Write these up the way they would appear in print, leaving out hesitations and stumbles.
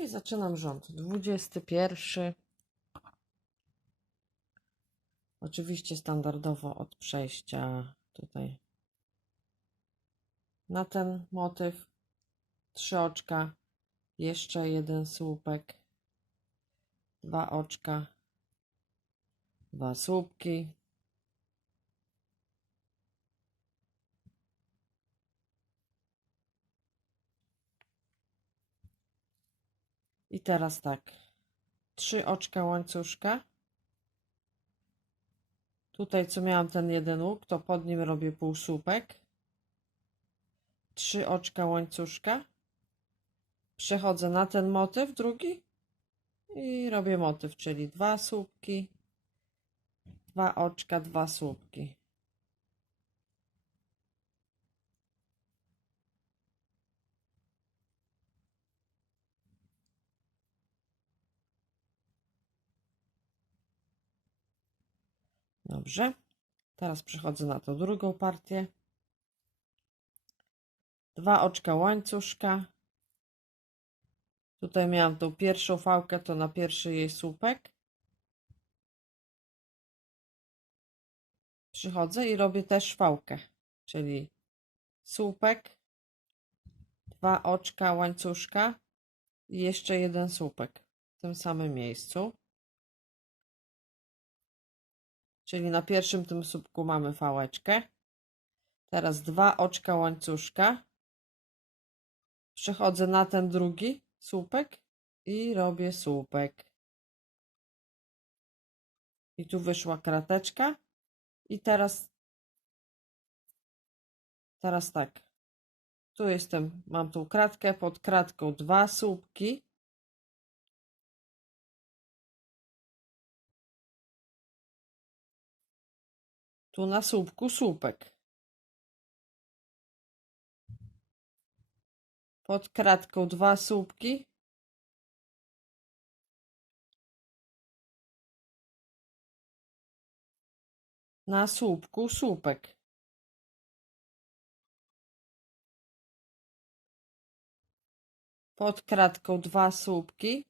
i zaczynam rząd. 21. Oczywiście standardowo od przejścia tutaj na ten motyw. 3 oczka, jeszcze jeden słupek, 2 oczka, 2 słupki. I teraz tak, 3 oczka łańcuszka. Tutaj co miałam ten jeden łuk, to pod nim robię półsłupek. 3 oczka łańcuszka. Przechodzę na ten motyw drugi i robię motyw, czyli 2 słupki, 2 oczka, 2 słupki. Dobrze. Teraz przechodzę na tą drugą partię. 2 oczka łańcuszka. Tutaj miałam tą pierwszą fałkę, to na pierwszy jej słupek. Przychodzę i robię też fałkę, czyli słupek, 2 oczka łańcuszka i jeszcze jeden słupek w tym samym miejscu. Czyli na pierwszym tym słupku mamy fałeczkę. Teraz 2 oczka łańcuszka. Przechodzę na ten drugi słupek i robię słupek. I tu wyszła krateczka. I teraz tak. Tu jestem, mam tą kratkę, pod kratką 2 słupki. Tu na słupku słupek. Pod kratką 2 słupki. Na słupku słupek. Pod kratką 2 słupki.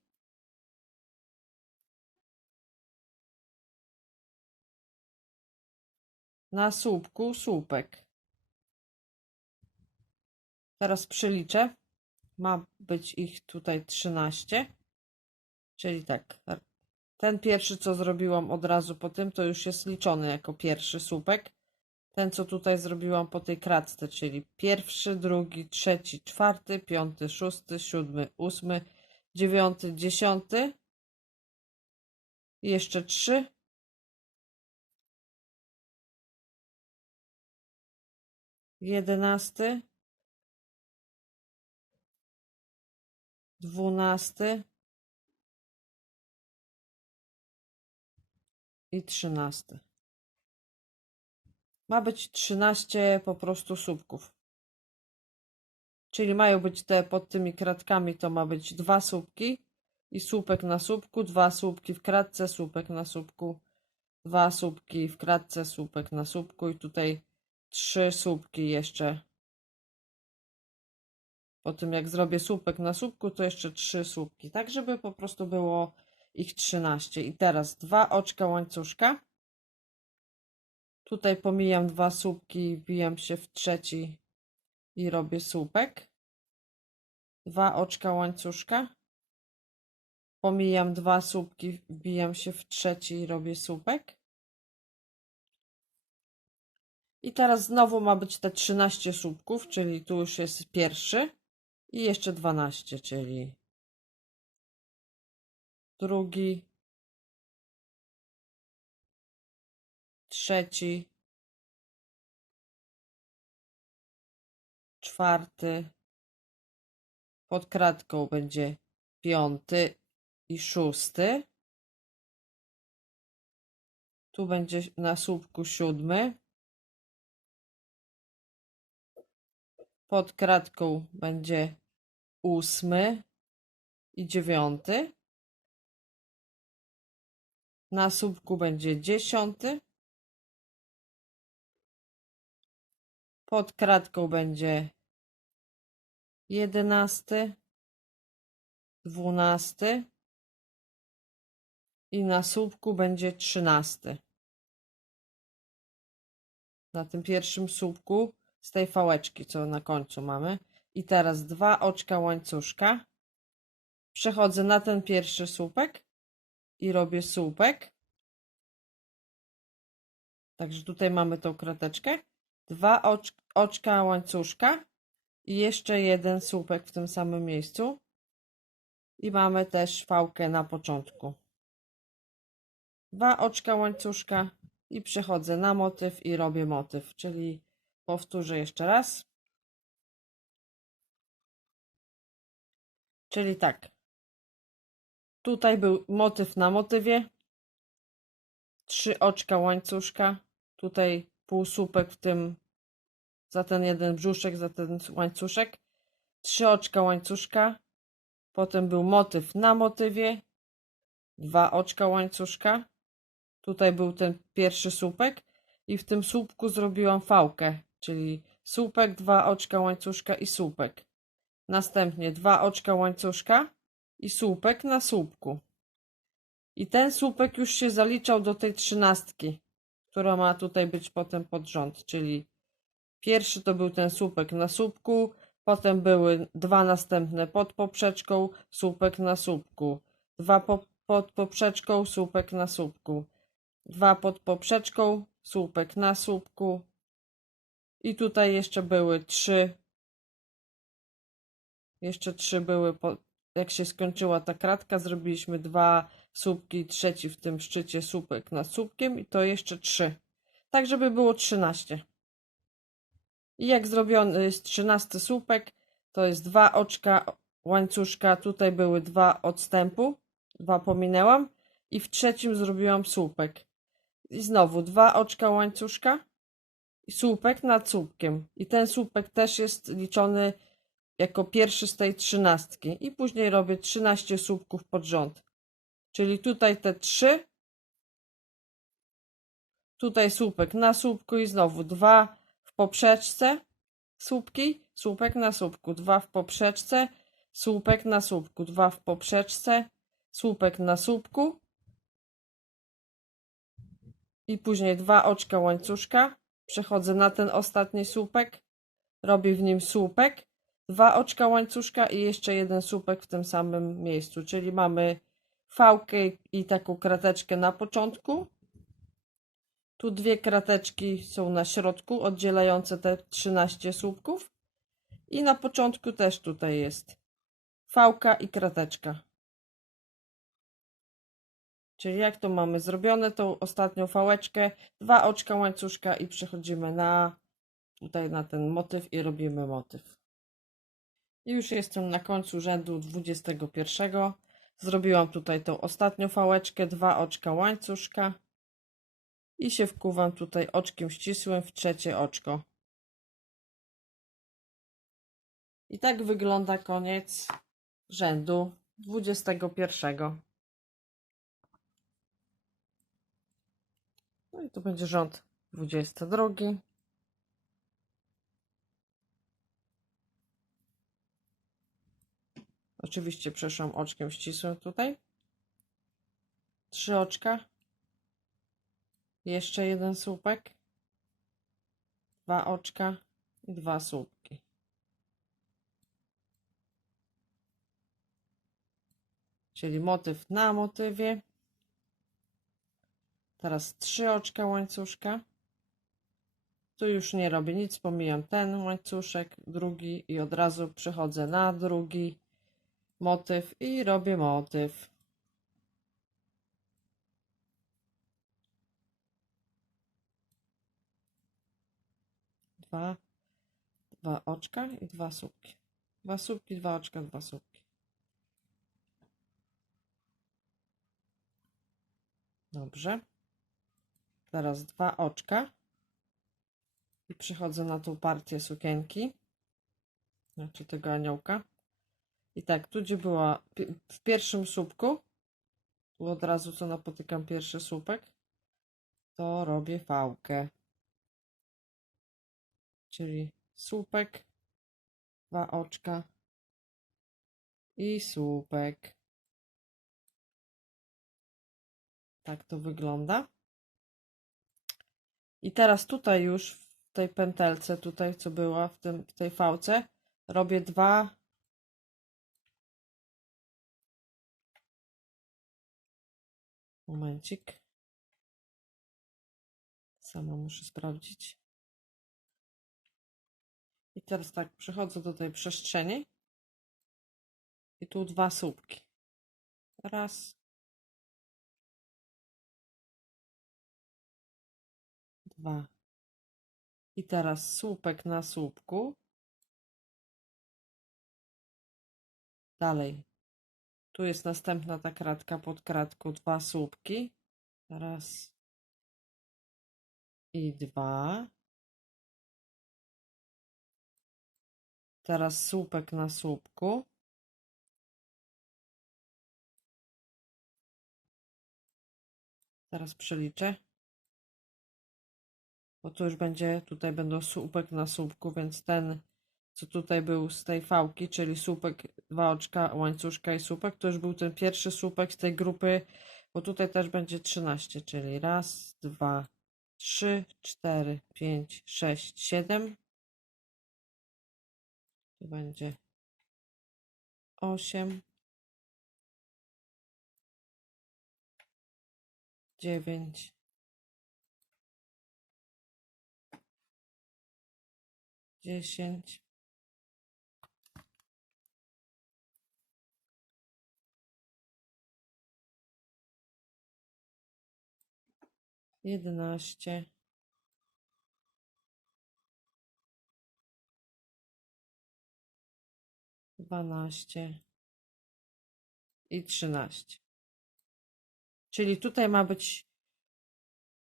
Na słupku słupek. Teraz przeliczę. Ma być ich tutaj 13. Czyli tak. Ten pierwszy, co zrobiłam od razu po tym, to już jest liczony jako pierwszy słupek. Ten, co tutaj zrobiłam po tej kratce, czyli pierwszy, drugi, trzeci, czwarty, piąty, szósty, siódmy, ósmy, dziewiąty, dziesiąty. I jeszcze 3. 11. 12. I 13. Ma być 13 po prostu słupków. Czyli mają być te pod tymi kratkami, to ma być 2 słupki i słupek na słupku, 2 słupki w kratce, słupek na słupku, 2 słupki w kratce, słupek na słupku i tutaj 3 słupki jeszcze. Po tym jak zrobię słupek na słupku, to jeszcze 3 słupki, tak żeby po prostu było ich 13. I teraz 2 oczka łańcuszka. Tutaj pomijam 2 słupki, wbijam się w trzeci i robię słupek. 2 oczka łańcuszka. Pomijam 2 słupki, wbijam się w trzeci i robię słupek. I teraz znowu ma być te 13 słupków, czyli tu już jest pierwszy i jeszcze 12, czyli drugi, trzeci, czwarty, pod kratką będzie 5 i 6. Tu będzie na słupku 7. Pod kratką będzie 8 i 9. Na słupku będzie 10. Pod kratką będzie 11. 12 i na słupku będzie 13. Na tym pierwszym słupku z tej fałeczki, co na końcu mamy. I teraz 2 oczka łańcuszka. Przechodzę na ten pierwszy słupek i robię słupek. Także tutaj mamy tą krateczkę. 2 oczka łańcuszka i jeszcze jeden słupek w tym samym miejscu. I mamy też fałkę na początku. 2 oczka łańcuszka i przechodzę na motyw i robię motyw, czyli powtórzę jeszcze raz. Czyli tak. Tutaj był motyw na motywie. 3 oczka łańcuszka. Tutaj półsłupek w tym, za ten jeden brzuszek, za ten łańcuszek. 3 oczka łańcuszka. Potem był motyw na motywie. 2 oczka łańcuszka. Tutaj był ten pierwszy słupek. I w tym słupku zrobiłam fałkę, czyli słupek, 2 oczka łańcuszka i słupek. Następnie 2 oczka łańcuszka i słupek na słupku. I ten słupek już się zaliczał do tej 13, która ma tutaj być potem pod rząd, czyli pierwszy to był ten słupek na słupku, potem były 2 następne pod poprzeczką, słupek na słupku, 2 pod poprzeczką, słupek na słupku, 2 pod poprzeczką, słupek na słupku i tutaj jeszcze były 3. Jeszcze 3 były, jak się skończyła ta kratka, zrobiliśmy 2 słupki, trzeci w tym szczycie słupek nad słupkiem i to jeszcze 3. Tak, żeby było 13. I jak zrobiony jest 13 słupek, to jest 2 oczka łańcuszka, tutaj były 2 odstępu, 2 pominęłam i w trzecim zrobiłam słupek. I znowu 2 oczka łańcuszka i słupek nad słupkiem. I ten słupek też jest liczony jako pierwszy z tej 13 i później robię 13 słupków pod rząd. Czyli tutaj te 3, tutaj słupek na słupku i znowu 2 w poprzeczce, słupki, słupek na słupku, 2 w poprzeczce, słupek na słupku, 2 w poprzeczce, słupek na słupku i później 2 oczka łańcuszka, przechodzę na ten ostatni słupek, robię w nim słupek, 2 oczka łańcuszka i jeszcze jeden słupek w tym samym miejscu, czyli mamy fałkę i taką krateczkę na początku. Tu 2 krateczki są na środku, oddzielające te 13 słupków. I na początku też tutaj jest fałka i krateczka. Czyli jak to mamy zrobione, tą ostatnią fałeczkę, 2 oczka łańcuszka i przechodzimy tutaj na ten motyw i robimy motyw. I już jestem na końcu rzędu 21. Zrobiłam tutaj tą ostatnią fałeczkę, 2 oczka łańcuszka i się wkuwam tutaj oczkiem ścisłym w trzecie oczko. I tak wygląda koniec rzędu 21. No i tu będzie rząd 22. Oczywiście przeszłam oczkiem ścisłym tutaj. 3 oczka. Jeszcze jeden słupek. 2 oczka i 2 słupki. Czyli motyw na motywie. Teraz 3 oczka łańcuszka. Tu już nie robię nic, pomijam ten łańcuszek, drugi i od razu przechodzę na drugi motyw i robię motyw. Dwa oczka i 2 słupki. 2 słupki, 2 oczka, 2 słupki. Dobrze. Teraz 2 oczka i przechodzę na tą partię sukienki, znaczy tego aniołka. I tak, tu gdzie była w pierwszym słupku, tu od razu co napotykam pierwszy słupek, to robię fałkę. Czyli słupek, 2 oczka i słupek. Tak to wygląda. I teraz tutaj już w tej pętelce, tutaj co była w tej fałce, robię dwa. Momencik. Sama muszę sprawdzić. I teraz tak, przechodzę do tej przestrzeni. I tu dwa słupki. Raz. Dwa. I teraz słupek na słupku. Dalej. Tu jest następna ta kratka pod kratką. Dwa słupki. Raz. I dwa. Teraz słupek na słupku. Teraz przeliczę. Bo tu już będzie, tutaj będą słupek na słupku, więc ten, co tutaj był z tej fałki, czyli słupek, dwa oczka, łańcuszka i słupek, to już był ten pierwszy słupek z tej grupy, bo tutaj też będzie 13, czyli raz, dwa, 3, 4, 5, 6, 7. Tu będzie 8, 9, 10, 11, 12 i 13. Czyli tutaj ma być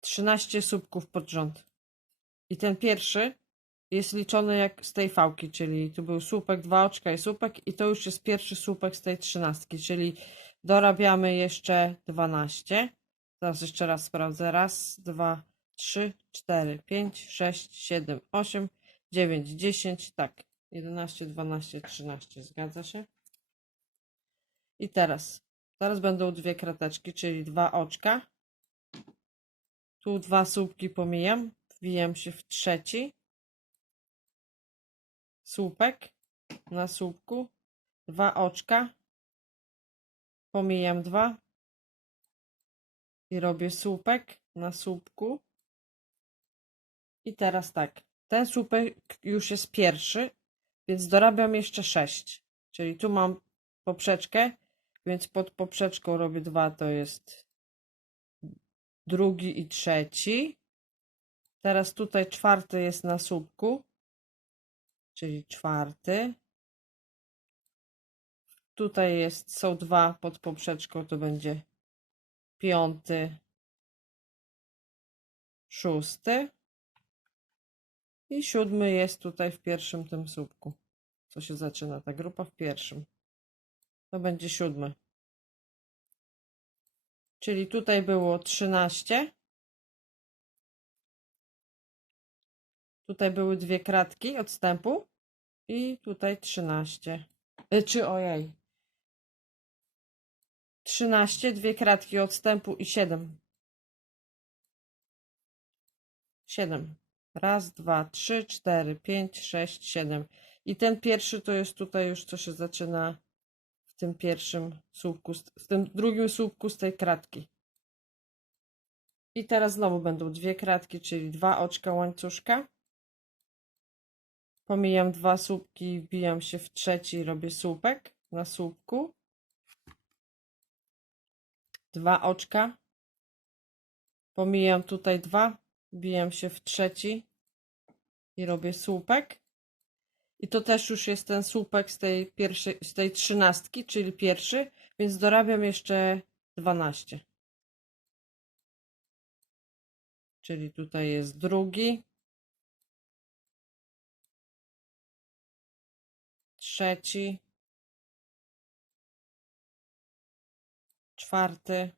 13 słupków pod rząd. I ten pierwszy jest liczony jak z tej fałki, czyli tu był słupek, dwa oczka i słupek i to już jest pierwszy słupek z tej 13, czyli dorabiamy jeszcze 12. Teraz jeszcze raz sprawdzę. Raz, dwa, 3, 4, 5, 6, 7, 8, 9, 10, tak. 11, 12, 13, zgadza się? I teraz będą dwie krateczki, czyli dwa oczka. Tu dwa słupki pomijam, wbijam się w trzeci słupek na słupku, dwa oczka, pomijam dwa i robię słupek na słupku. I teraz tak, ten słupek już jest pierwszy, więc dorabiam jeszcze 6, czyli tu mam poprzeczkę, więc pod poprzeczką robię 2, to jest drugi i trzeci. Teraz tutaj czwarty jest na słupku, czyli czwarty. Tutaj są 2 pod poprzeczką, to będzie piąty, szósty i siódmy jest tutaj w pierwszym tym słupku, co się zaczyna ta grupa w pierwszym. To będzie siódmy. Czyli tutaj było 13. Tutaj były dwie kratki odstępu i tutaj 13. Ojej. 13, dwie kratki odstępu i 7. 7. Raz, dwa, 3, 4, 5, 6, 7. I ten pierwszy to jest tutaj już, co się zaczyna w tym pierwszym słupku, w tym drugim słupku z tej kratki. I teraz znowu będą dwie kratki, czyli dwa oczka łańcuszka. Pomijam dwa słupki, wbijam się w trzeci, robię słupek na słupku. Dwa oczka. Pomijam tutaj dwa, wbijam się w trzeci i robię słupek. I to też już jest ten słupek z tej pierwszej, z tej 13, czyli pierwszy, więc dorabiam jeszcze 12. Czyli tutaj jest drugi, trzeci, czwarty,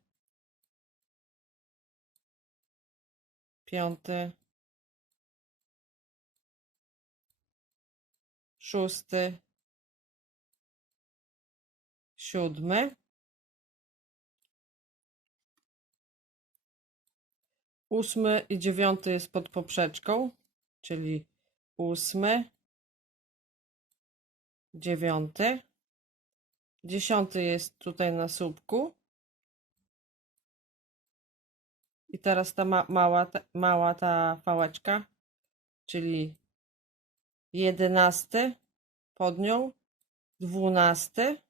piąty, szósty, 7, 8 i 9 jest pod poprzeczką, czyli 8, 9, 10 jest tutaj na słupku i teraz ta mała ta pałeczka, czyli 11 pod nią, 12,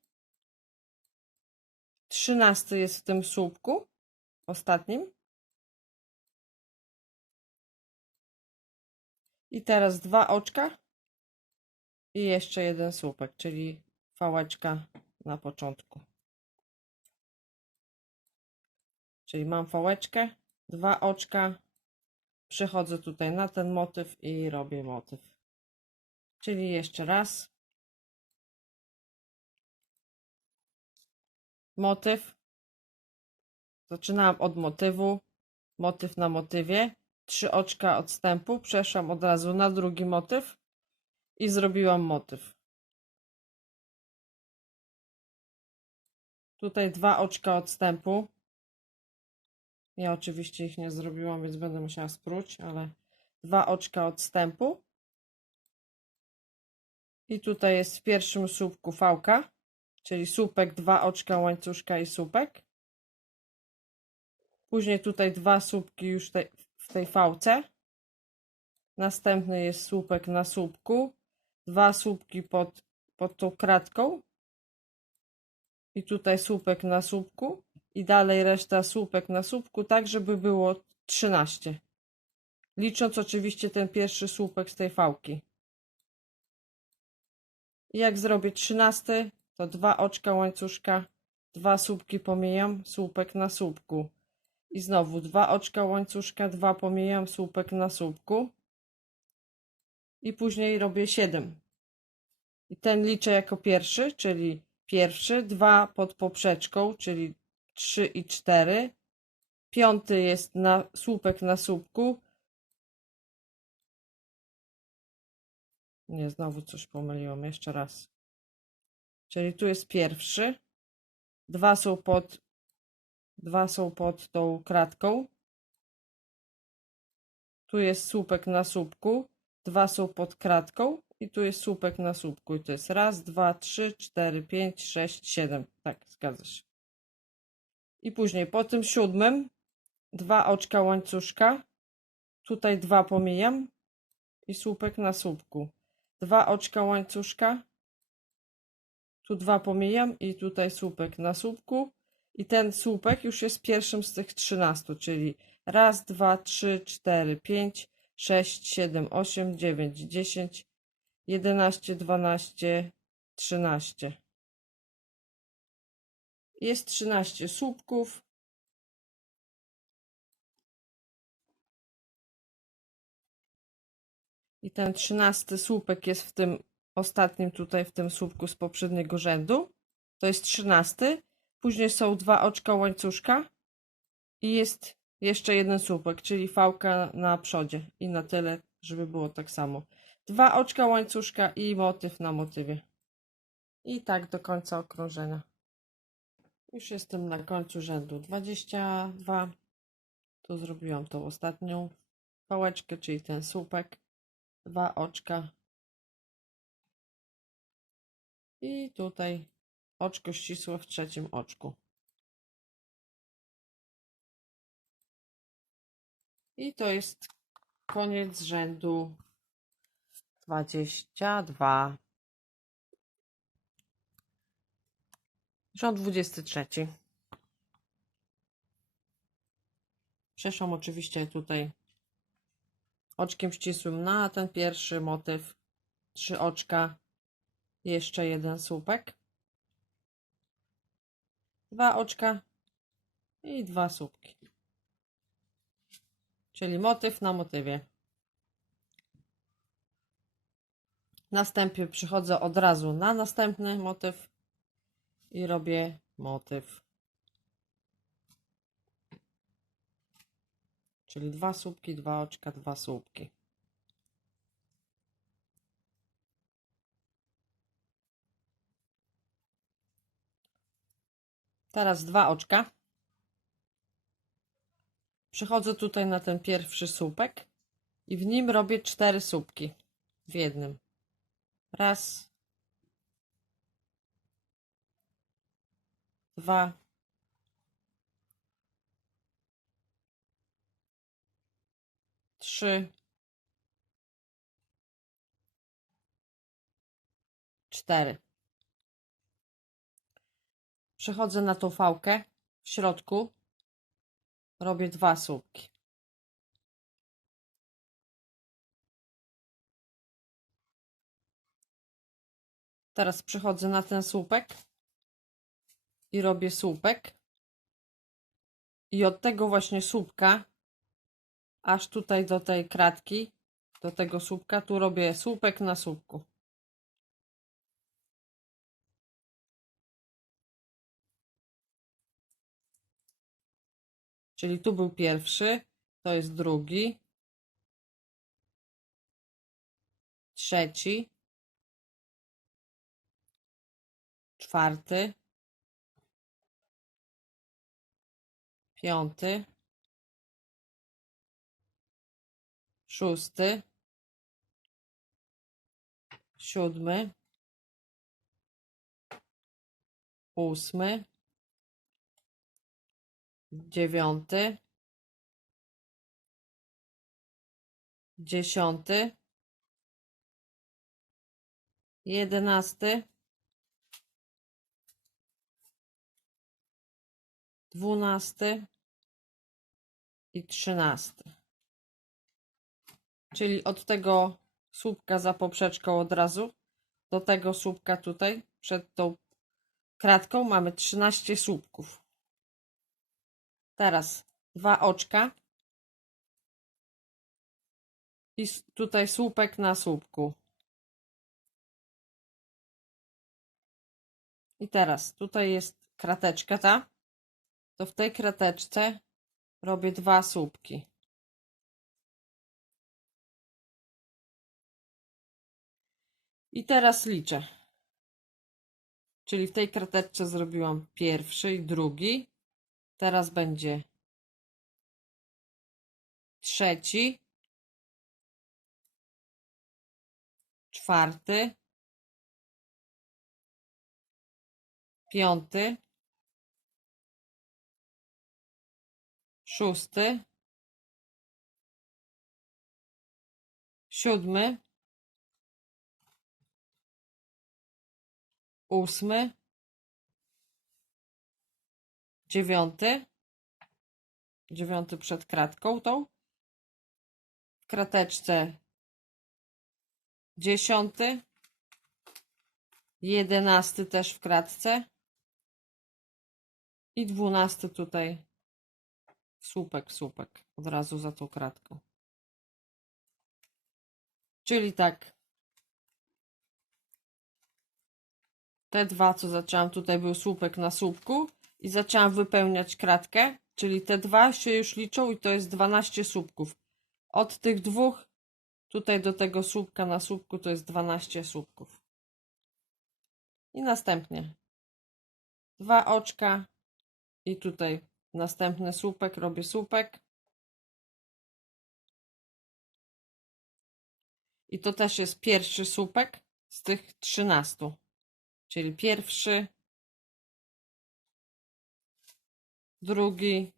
13 jest w tym słupku ostatnim i teraz 2 oczka i jeszcze jeden słupek, czyli fałeczka na początku. Czyli mam fałeczkę, 2 oczka, przechodzę tutaj na ten motyw i robię motyw. Czyli jeszcze raz. Motyw. Zaczynałam od motywu, motyw na motywie, 3 oczka odstępu, przeszłam od razu na drugi motyw i zrobiłam motyw. Tutaj 2 oczka odstępu. Ja oczywiście ich nie zrobiłam, więc będę musiała spróć, ale 2 oczka odstępu. I tutaj jest w pierwszym słupku fałka, czyli słupek, 2 oczka, łańcuszka i słupek. Później tutaj 2 słupki już w tej fałce. Następny jest słupek na słupku, 2 słupki pod tą kratką. I tutaj słupek na słupku. I dalej reszta słupek na słupku, tak żeby było 13. Licząc oczywiście ten pierwszy słupek z tej fałki. I jak zrobię 13, to 2 oczka łańcuszka, 2 słupki pomijam, słupek na słupku. I znowu 2 oczka łańcuszka, 2 pomijam, słupek na słupku. I później robię 7. I ten liczę jako pierwszy, czyli pierwszy, 2 pod poprzeczką, czyli 3 i 4. Piąty jest na słupek na słupku. Nie, znowu coś pomyliłam, jeszcze raz. Czyli tu jest pierwszy, 2 są pod tą kratką. Tu jest słupek na słupku, 2 są pod kratką i tu jest słupek na słupku. I to jest raz, 2, 3, 4, 5, 6, 7. Tak, zgadza się. I później po tym 7 2 oczka łańcuszka, tutaj 2 pomijam i słupek na słupku. 2 oczka łańcuszka, tu 2 pomijam i tutaj słupek na słupku. I ten słupek już jest pierwszym z tych 13, czyli raz, 2, 3, 4, 5, 6, 7, 8, 9, 10, 11, 12, 13. Jest 13 słupków. I ten 13 słupek jest w tym ostatnim tutaj, w tym słupku z poprzedniego rzędu. To jest 13. Później są 2 oczka łańcuszka i jest jeszcze jeden słupek, czyli fałka na przodzie. I na tyle, żeby było tak samo. 2 oczka łańcuszka i motyw na motywie. I tak do końca okrążenia. Już jestem na końcu rzędu 22. Tu zrobiłam tą ostatnią fałeczkę, czyli ten słupek. 2 oczka. I tutaj oczko ścisłe w trzecim oczku. I to jest koniec rzędu 22. Rząd 23. Przeszłam oczywiście tutaj oczkiem ścisłym na ten pierwszy motyw. 3 oczka, jeszcze jeden słupek. 2 oczka i 2 słupki. Czyli motyw na motywie. Następnie przychodzę od razu na następny motyw i robię motyw. Czyli 2 słupki, 2 oczka, 2 słupki. Teraz 2 oczka. Przychodzę tutaj na ten pierwszy słupek i w nim robię 4 słupki w jednym. Raz, 2, 3, 4. Przechodzę na tą fałkę w środku, robię 2 słupki. Teraz przechodzę na ten słupek i robię słupek. I od tego właśnie słupka aż tutaj do tej kratki, do tego słupka, tu robię słupek na słupku. Czyli tu był pierwszy, to jest drugi, trzeci, czwarty, piąty, szósty, siódmy, ósmy, dziewiąty, 10, 11, 12 i 13. Czyli od tego słupka za poprzeczką od razu do tego słupka tutaj przed tą kratką mamy 13 słupków. Teraz 2 oczka i tutaj słupek na słupku. I teraz tutaj jest krateczka ta, to w tej krateczce robię 2 słupki. I teraz liczę. Czyli w tej krateczce zrobiłam pierwszy i drugi. Teraz będzie trzeci, czwarty, piąty, szósty, siódmy, ósmy, dziewiąty, dziewiąty przed kratką tą, w krateczce 10, 11 też w kratce i 12 tutaj słupek od razu za tą kratką. Czyli tak, te 2 co zaczęłam, tutaj był słupek na słupku i zaczęłam wypełniać kratkę, czyli te 2 się już liczą i to jest 12 słupków. Od tych 2 tutaj do tego słupka na słupku to jest 12 słupków. I następnie 2 oczka i tutaj następny słupek, robię słupek. I to też jest pierwszy słupek z tych 13. Czyli pierwszy, drugi,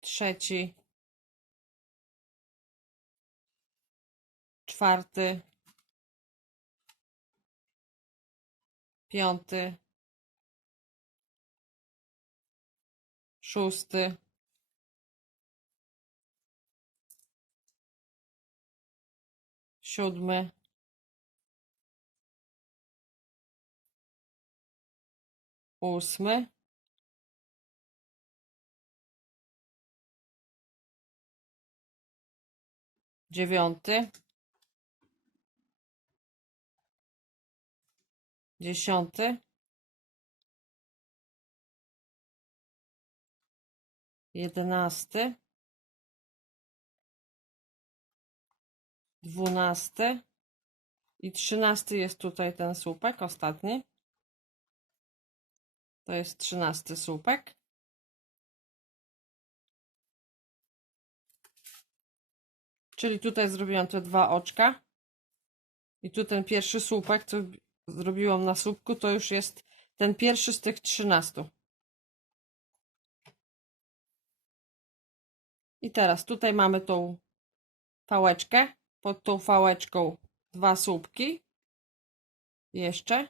trzeci, czwarty, piąty, szósty, siódmy, ósmy, dziewiąty, 10, 11, 12 i 13 jest tutaj ten słupek ostatni. To jest 13 słupek. Czyli tutaj zrobiłam te 2 oczka. I tu ten pierwszy słupek, co zrobiłam na słupku, to już jest ten pierwszy z tych 13. I teraz tutaj mamy tą fałeczkę. Pod tą fałeczką 2 słupki. Jeszcze.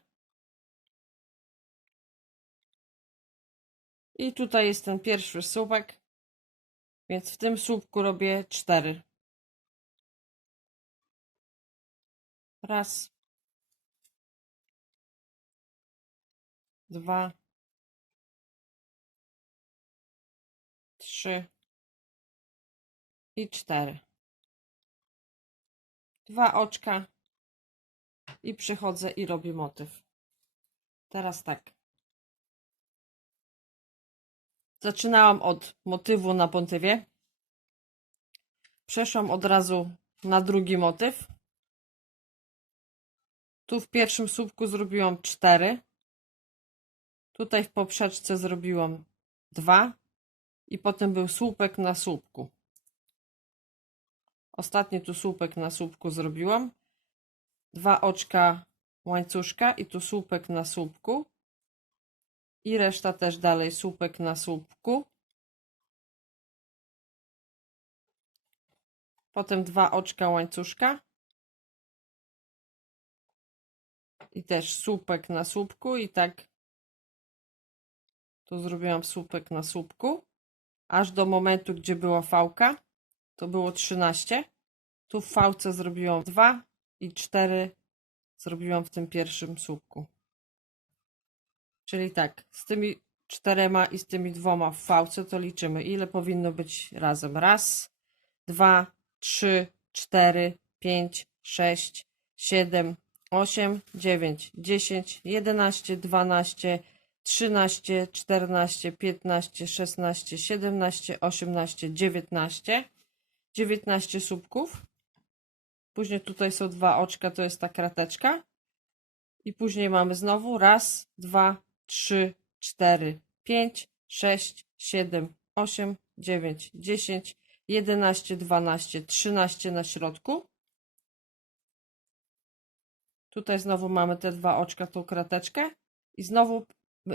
I tutaj jest ten pierwszy słupek. Więc w tym słupku robię 4. Raz. 2. 3. I 4. 2 oczka. I przychodzę i robię motyw. Teraz tak. Zaczynałam od motywu na motywie. Przeszłam od razu na drugi motyw. Tu w pierwszym słupku zrobiłam 4. Tutaj w poprzeczce zrobiłam 2. I potem był słupek na słupku. Ostatni tu słupek na słupku zrobiłam. 2 oczka łańcuszka i tu słupek na słupku. I reszta też dalej słupek na słupku. Potem 2 oczka łańcuszka. I też słupek na słupku. I tak tu zrobiłam słupek na słupku. Aż do momentu, gdzie była fałka. To było 13. Tu w fałce zrobiłam 2 i 4 zrobiłam w tym pierwszym słupku. Czyli tak, z tymi 4 i z tymi 2 w fałce to liczymy, ile powinno być razem. Raz, 2, 3, 4, 5, 6, 7, 8, 9, 10, 11, 12, 13, 14, 15, 16, 17, 18, 19. 19 słupków. Później tutaj są 2 oczka, to jest ta krateczka. I później mamy znowu raz, 2, 3, 4, 5, 6, 7, 8, 9, 10, 11, 12, 13 na środku. Tutaj znowu mamy te 2 oczka, tą krateczkę. I znowu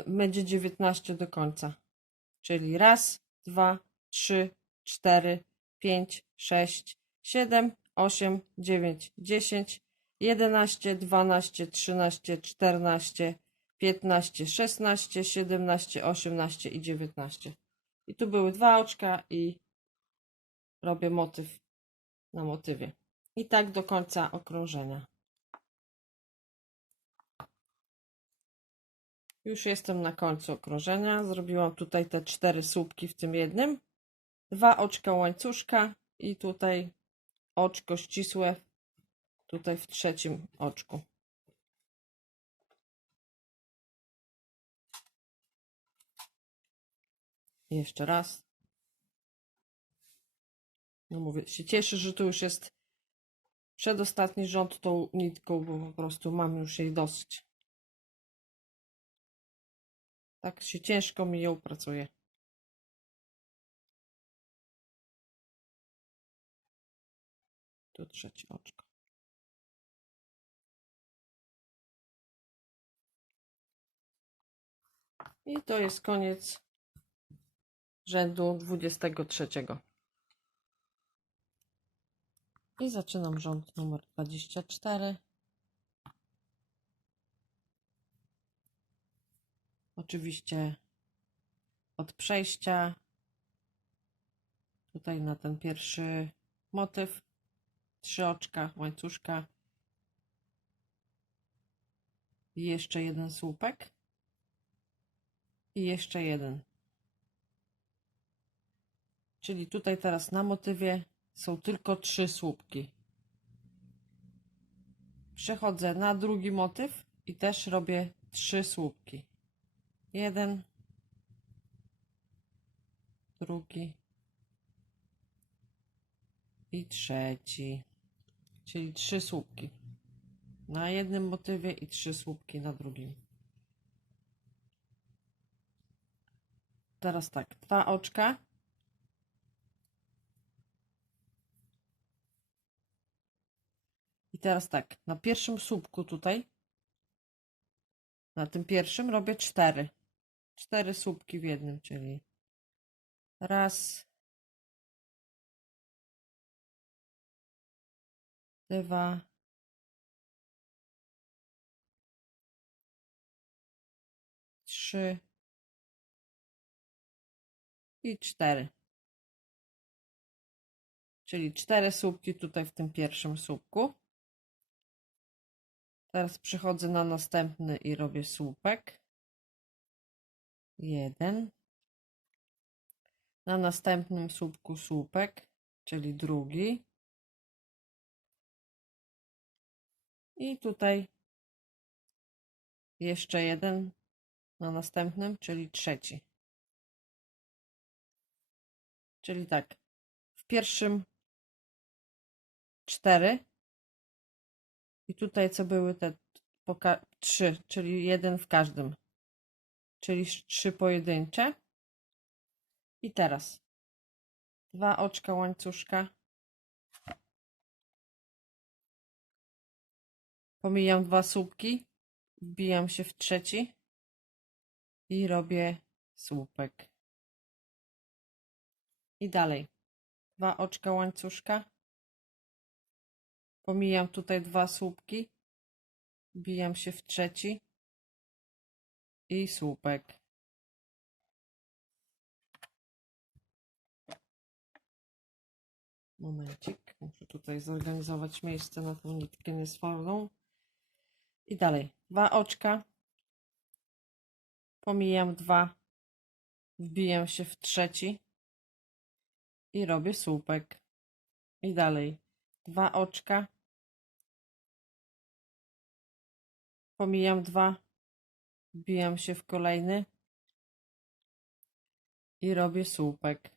będzie 19 do końca. Czyli raz, 2, 3, 4, 5, 6, 7, 8, 9, 10, 11, 12, 13, 14, 15, 16, 17, 18 i 19. I tu były 2 oczka i robię motyw na motywie. I tak do końca okrążenia. Już jestem na końcu okrążenia. Zrobiłam tutaj te 4 słupki w tym jednym. 2 oczka łańcuszka i tutaj oczko ścisłe tutaj w trzecim oczku. Jeszcze raz. No mówię, się cieszę, że to już jest przedostatni rząd tą nitką, bo po prostu mam już jej dosyć. Tak się ciężko mi ją pracuje. Tu trzecie oczko. I to jest koniec rzędu 23. I zaczynam rząd numer 24. Oczywiście od przejścia tutaj na ten pierwszy motyw 3 oczka łańcuszka i jeszcze jeden słupek i jeszcze jeden. Czyli tutaj teraz na motywie są tylko 3 słupki. Przechodzę na drugi motyw i też robię 3 słupki. Jeden, drugi i trzeci. Czyli 3 słupki na jednym motywie i 3 słupki na drugim. teraz tak, 2 oczka. I teraz tak, na pierwszym słupku tutaj, na tym pierwszym robię 4. 4 słupki w jednym, czyli raz, dwa, trzy i 4. Czyli 4 słupki tutaj w tym pierwszym słupku. Teraz przechodzę na następny i robię słupek. 1. Na następnym słupku słupek, czyli drugi. I tutaj jeszcze jeden na następnym, czyli trzeci. Czyli tak, w pierwszym 4 i tutaj co były te 3, czyli jeden w każdym, czyli 3 pojedyncze. I teraz 2 oczka łańcuszka, pomijam 2 słupki, wbijam się w trzeci i robię słupek. I dalej 2 oczka łańcuszka, pomijam tutaj 2 słupki, wbijam się w trzeci i słupek. Momencik, muszę tutaj zorganizować miejsce na tą nitkę niesforną. I dalej 2 oczka, pomijam 2, wbijam się w trzeci i robię słupek. I dalej 2 oczka, pomijam 2, wbijam się w kolejny i robię słupek.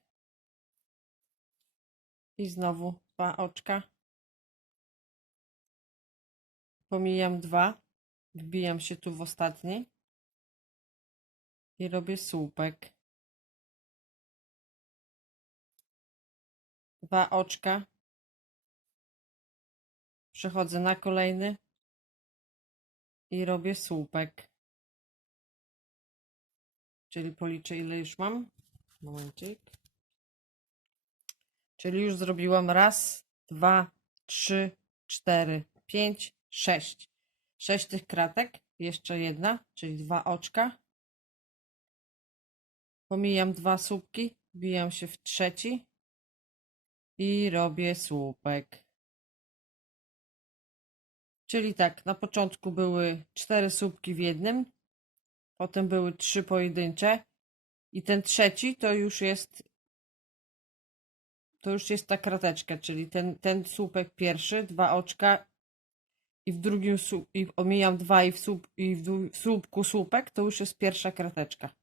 I znowu 2 oczka, pomijam 2, wbijam się tu w ostatni i robię słupek. 2 oczka, przechodzę na kolejny i robię słupek. Czyli policzę, ile już mam. Momencik. Czyli już zrobiłam raz, 2, 3, 4, 5, 6. 6 tych kratek. Jeszcze jedna, czyli 2 oczka. Pomijam 2 słupki, wbijam się w trzeci i robię słupek. Czyli tak, na początku były 4 słupki w jednym, potem były 3 pojedyncze i ten trzeci to już jest ta krateczka, czyli ten słupek pierwszy, 2 oczka i w drugim i omijam 2 i w słupku słupek, to już jest pierwsza krateczka.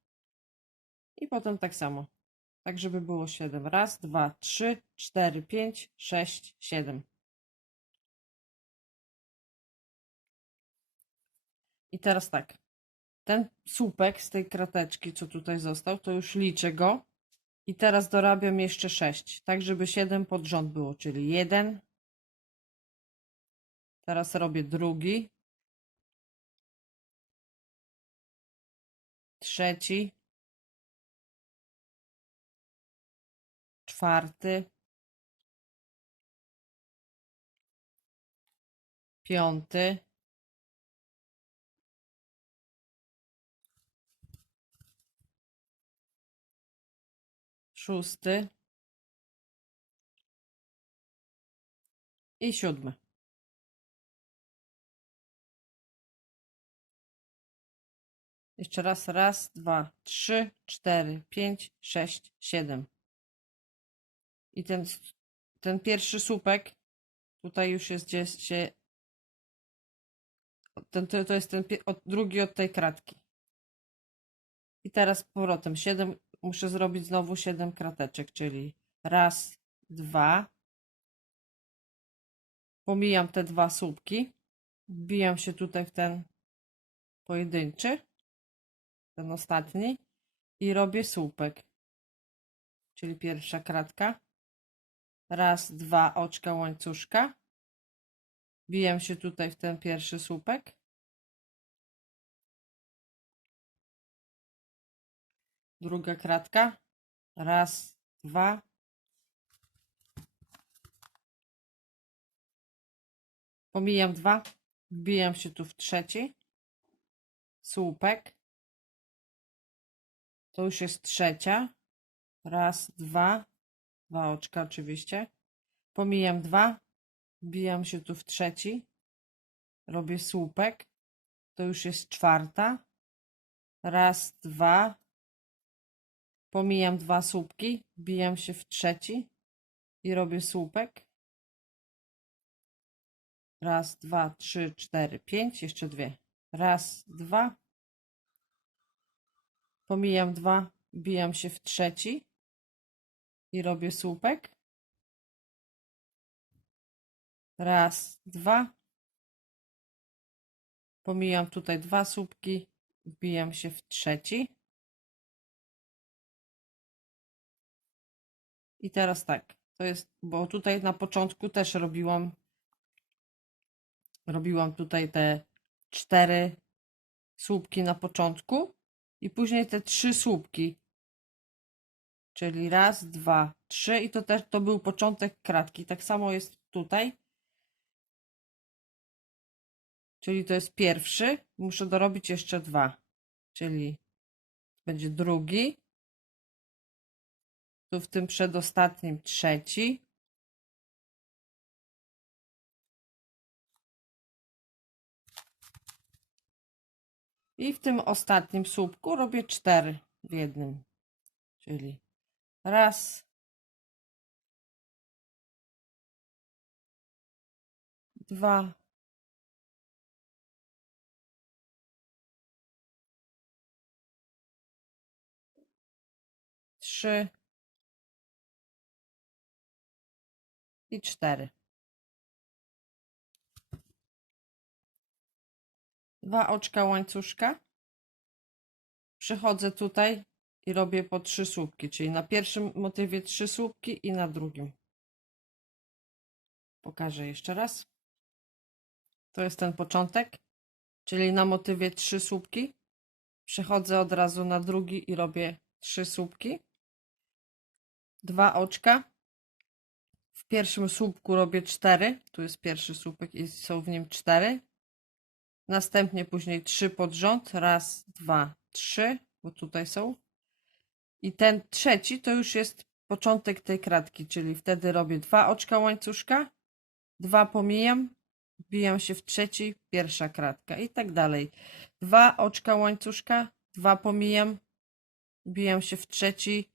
I potem tak samo. Tak, żeby było 7. Raz, 2, 3, 4, 5, 6, 7. I teraz tak. Ten słupek z tej krateczki, co tutaj został, to już liczę go. I teraz dorabiam jeszcze 6. Tak, żeby 7 pod rząd było, czyli 1. Teraz robię drugi. Trzeci. Czwarty. Piąty. Szósty. I 7. Jeszcze raz. Raz, 2, 3, 4, 5, 6, 7. I ten pierwszy słupek tutaj już jest gdzie się. To jest ten drugi od tej kratki. I teraz powrotem 7. Muszę zrobić znowu 7 krateczek, czyli raz, 2. Pomijam te 2 słupki. Wbijam się tutaj w ten pojedynczy, ten ostatni i robię słupek, czyli pierwsza kratka, raz, dwa, oczka łańcuszka, wbijam się tutaj w ten pierwszy słupek, druga kratka, raz, dwa, pomijam dwa, wbijam się tu w trzeci słupek, to już jest trzecia, raz, dwa, dwa oczka oczywiście, pomijam dwa, wbijam się tu w trzeci, robię słupek, to już jest czwarta, raz, dwa, pomijam dwa słupki, wbijam się w trzeci i robię słupek, raz, dwa, trzy, cztery, pięć, jeszcze dwie, raz, dwa, pomijam dwa, wbijam się w trzeci i robię słupek, raz, dwa, pomijam tutaj dwa słupki, wbijam się w trzeci i teraz tak, to jest, bo tutaj na początku też robiłam tutaj te 4 słupki na początku i później te 3 słupki, czyli raz, dwa, trzy i to też to był początek kratki. Tak samo jest tutaj, czyli to jest pierwszy, muszę dorobić jeszcze 2, czyli będzie drugi, tu w tym przedostatnim trzeci, i w tym ostatnim słupku robię 4 w jednym, czyli raz, dwa, trzy i 4. 2 oczka łańcuszka, przechodzę tutaj i robię po 3 słupki, czyli na pierwszym motywie 3 słupki i na drugim. Pokażę jeszcze raz. To jest ten początek, czyli na motywie 3 słupki. Przechodzę od razu na drugi i robię 3 słupki. 2 oczka. W pierwszym słupku robię 4. Tu jest pierwszy słupek i są w nim 4. Następnie później 3 pod rząd. Raz, dwa, 3, bo tutaj są. I ten trzeci to już jest początek tej kratki, czyli wtedy robię 2 oczka łańcuszka, 2 pomijam, wbijam się w trzeci, pierwsza kratka i tak dalej. 2 oczka łańcuszka, 2 pomijam, wbijam się w trzeci,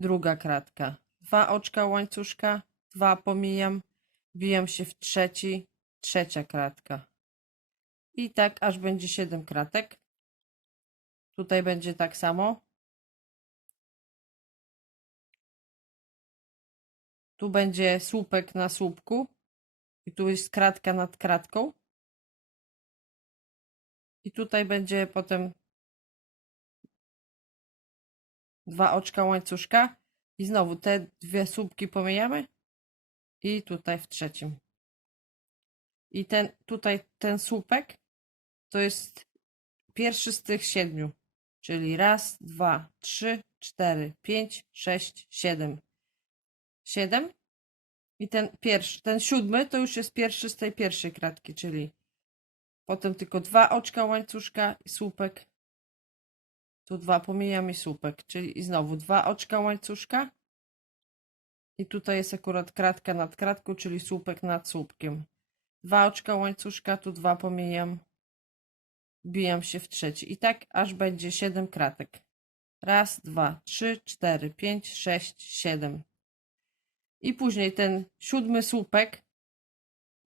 druga kratka. 2 oczka łańcuszka, 2 pomijam, wbijam się w trzeci, trzecia kratka. I tak aż będzie 7 kratek. Tutaj będzie tak samo. Tu będzie słupek na słupku i tu jest kratka nad kratką. I tutaj będzie potem 2 oczka łańcuszka i znowu te 2 słupki pomijamy i tutaj w trzecim. I ten słupek to jest pierwszy z tych 7, czyli raz, 2, 3, 4, 5, 6, 7. 7. I ten 7 to już jest pierwszy z tej pierwszej kratki, czyli potem tylko 2 oczka łańcuszka i słupek. Tu 2 pomijam i słupek, czyli i znowu 2 oczka łańcuszka. I tutaj jest akurat kratka nad kratką, czyli słupek nad słupkiem. 2 oczka łańcuszka, tu 2 pomijam. Wbijam się w trzeci. I tak aż będzie 7 kratek. Raz, 2, 3, 4, 5, 6, 7. I później ten 7 słupek,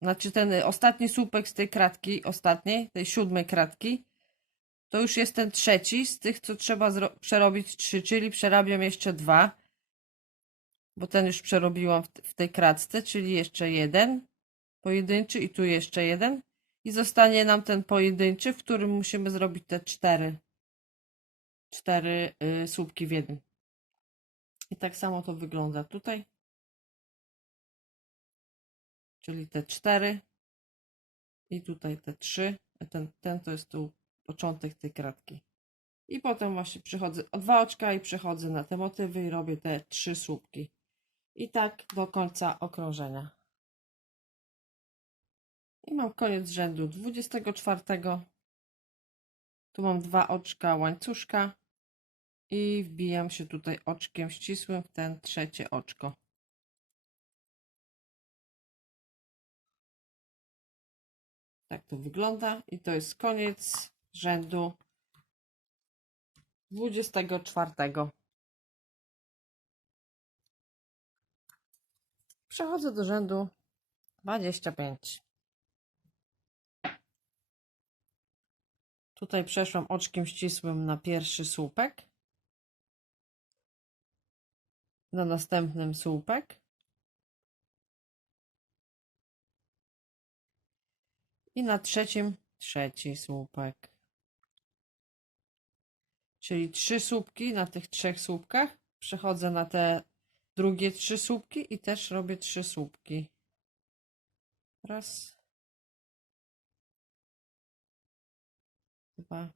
znaczy ten ostatni słupek z tej kratki, ostatniej, tej 7 kratki, to już jest ten trzeci z tych, co trzeba przerobić 3, czyli przerabiam jeszcze 2, bo ten już przerobiłam w tej kratce, czyli jeszcze jeden pojedynczy i tu jeszcze jeden i zostanie nam ten pojedynczy, w którym musimy zrobić te 4 4 słupki w jednym. I tak samo to wygląda tutaj. Czyli te 4 i tutaj te 3. Ten to jest tu początek tej kratki. I potem właśnie przychodzę o 2 oczka i przechodzę na te motywy i robię te 3 słupki. I tak do końca okrążenia. I mam koniec rzędu 24. Tu mam 2 oczka łańcuszka i wbijam się tutaj oczkiem ścisłym w ten trzecie oczko. Tak to wygląda i to jest koniec rzędu 24. Przechodzę do rzędu 25. Tutaj przeszłam oczkiem ścisłym na pierwszy słupek, na następnym słupek i na trzecim trzeci słupek. Czyli 3 słupki na tych 3 słupkach. Przechodzę na te drugie 3 słupki i też robię 3 słupki. Raz, dwa,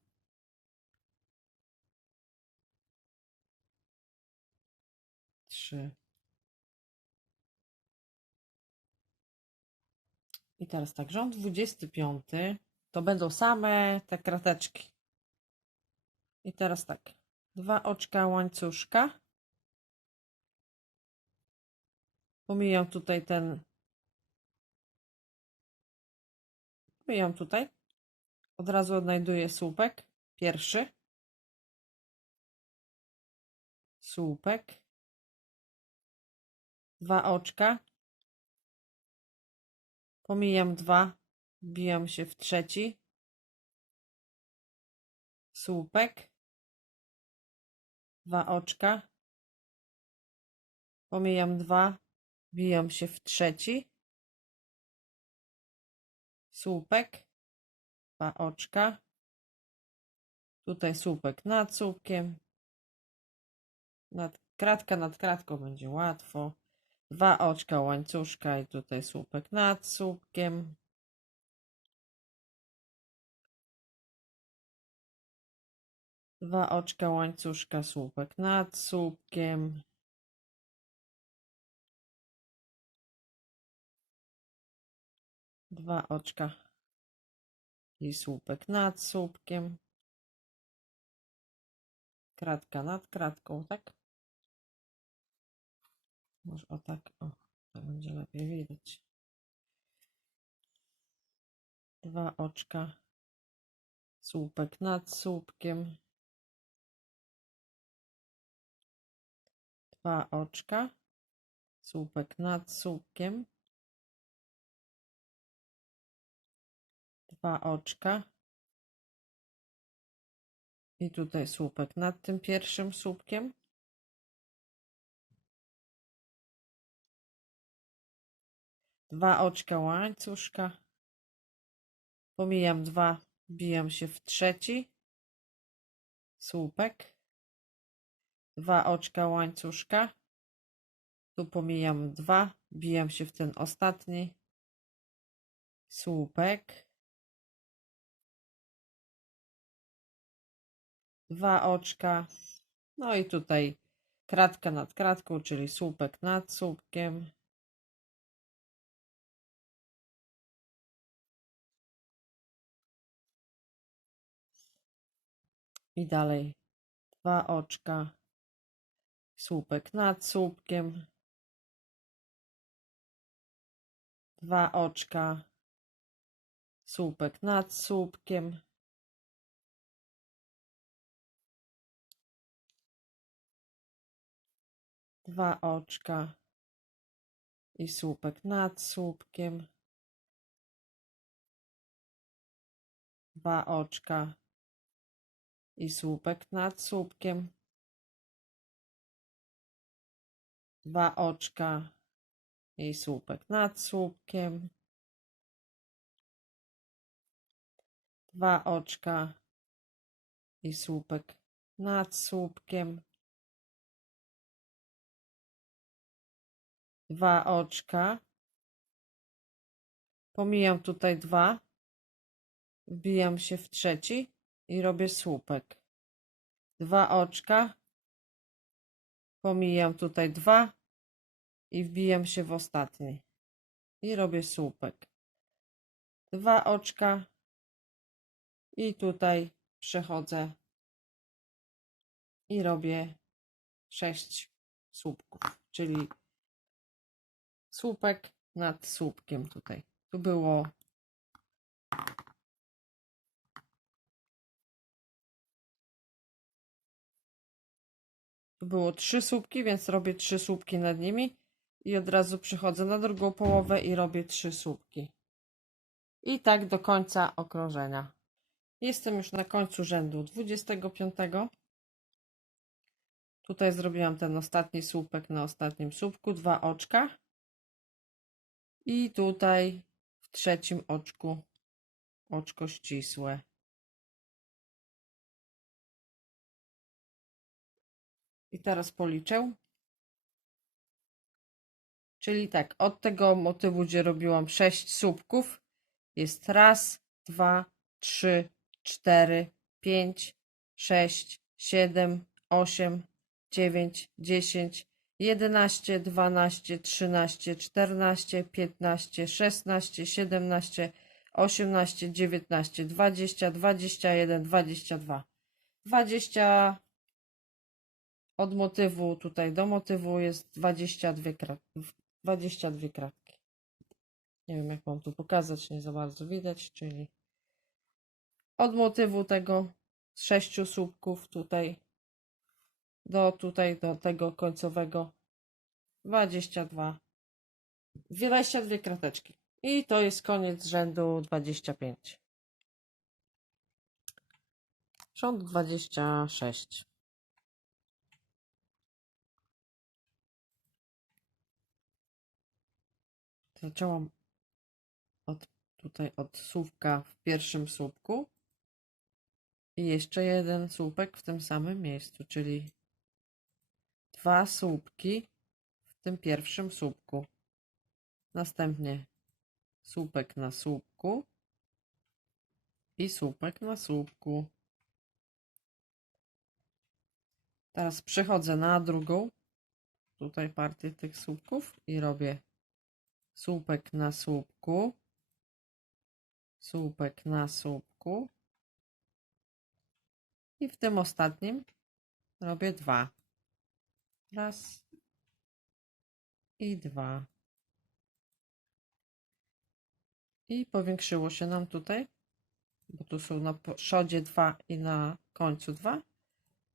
trzy. I teraz tak, rząd 25 to będą same te krateczki. I teraz tak, 2 oczka łańcuszka. Pomijam tutaj pomijam tutaj. Od razu odnajduję słupek. Pierwszy. Słupek. 2 oczka. Pomijam 2. Wbijam się w trzeci. Słupek. 2 oczka. Pomijam 2. Wbijam się w trzeci. Słupek. 2 oczka. Tutaj słupek nad słupkiem. Kratka nad kratką będzie łatwo. 2 oczka łańcuszka i tutaj słupek nad słupkiem. Dwa oczka łańcuszka, słupek nad słupkiem. Dwa oczka i słupek nad słupkiem. Kratka nad kratką, tak? Może o tak, o, to będzie lepiej widać. 2 oczka, słupek nad słupkiem. 2 oczka, słupek nad słupkiem. 2 oczka. I tutaj słupek nad tym pierwszym słupkiem. 2 oczka łańcuszka. Pomijam 2, wbijam się w trzeci słupek. 2 oczka łańcuszka. Tu pomijam 2, wbijam się w ten ostatni słupek. 2 oczka. No i tutaj kratka nad kratką, czyli słupek nad słupkiem. I dalej 2 oczka, słupek nad słupkiem. 2 oczka, słupek nad słupkiem. 2 oczka i słupek nad słupkiem. 2 oczka i słupek nad słupkiem. 2 oczka i słupek nad słupkiem. 2 oczka i słupek nad słupkiem 2 oczka, pomijam tutaj 2, wbijam się w trzeci i robię słupek. 2 oczka, pomijam tutaj 2 i wbijam się w ostatni i robię słupek. 2 oczka i tutaj przechodzę i robię 6 słupków, czyli słupek nad słupkiem tutaj. Tu było 3 słupki, więc robię 3 słupki nad nimi i od razu przechodzę na drugą połowę i robię 3 słupki. I tak do końca okrążenia. Jestem już na końcu rzędu 25. Tutaj zrobiłam ten ostatni słupek na ostatnim słupku, 2 oczka. I tutaj w trzecim oczku oczko ścisłe. I teraz policzę. Czyli tak, od tego motywu, gdzie robiłam 6 słupków, jest 1, 2, 3, 4, 5, 6, 7, 8, 9, 10, 11, 12, 13, 14, 15, 16, 17, 18, 19, 20, 21, 22. 20 od motywu tutaj do motywu jest 22 kratki. Nie wiem, jak mam tu pokazać, nie za bardzo widać, czyli od motywu tego z 6 słupków tutaj do tego końcowego 22 krateczki. I to jest koniec rzędu 25. Rząd 26. Zaczęłam od słupka w pierwszym słupku i jeszcze jeden słupek w tym samym miejscu, czyli 2 słupki w tym pierwszym słupku. Następnie słupek na słupku i słupek na słupku. Teraz przechodzę na drugą tutaj partię tych słupków i robię słupek na słupku, słupek na słupku i w tym ostatnim robię 2. 1 i 2. I powiększyło się nam tutaj, bo tu są na przodzie 2 i na końcu 2.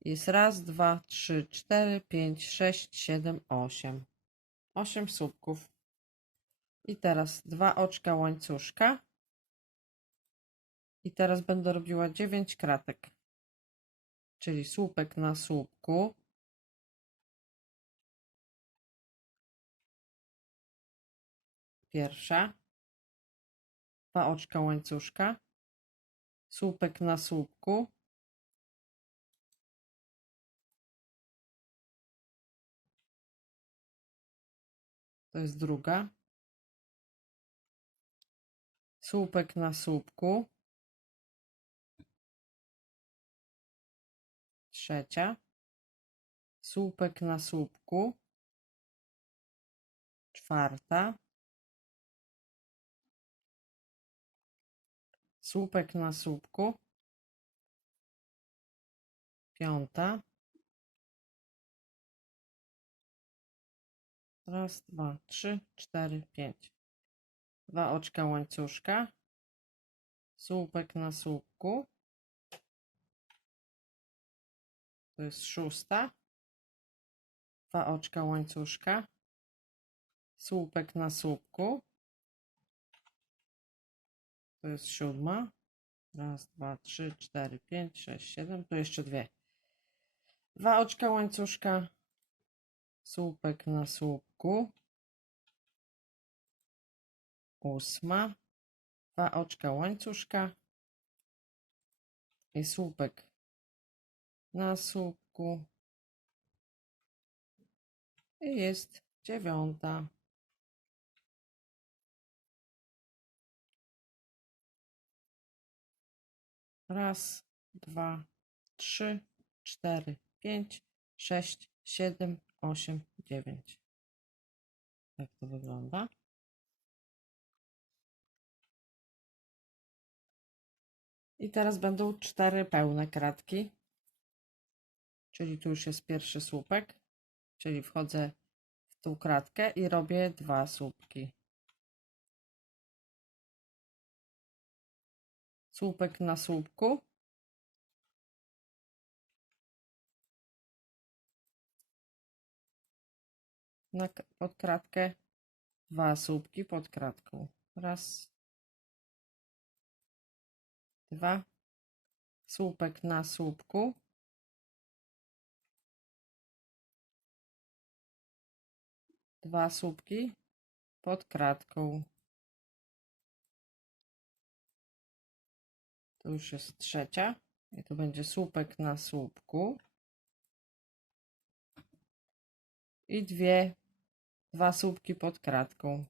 Jest 1, 2, 3, 4, 5, 6, 7, 8. 8 słupków. I teraz 2 oczka łańcuszka. I teraz będę robiła 9 kratek. Czyli słupek na słupku. Pierwsza. 2 oczka łańcuszka. Słupek na słupku. To jest druga. Słupek na słupku. Trzecia. Słupek na słupku. Czwarta. Słupek na słupku. Piąta. 1, 2, 3, 4, 5. 2 oczka łańcuszka. Słupek na słupku. To jest szósta. 2 oczka łańcuszka. Słupek na słupku. To jest siódma. 1, 2, 3, 4, 5, 6, 7. Tu jeszcze 2. 2 oczka łańcuszka. Słupek na słupku. Ósma. 2 oczka łańcuszka. I słupek na słupku i jest 9. Raz, 2, 3, 4, 5, 6, 7, 8, 9. Tak to wygląda. I teraz będą 4 pełne kratki, czyli tu już jest pierwszy słupek, czyli wchodzę w tą kratkę i robię 2 słupki. Słupek na słupku. Pod kratkę 2 słupki pod kratką. Raz, 2, słupek na słupku. Dwa słupki pod kratką. To już jest trzecia. I to będzie słupek na słupku. I dwa słupki pod kratką.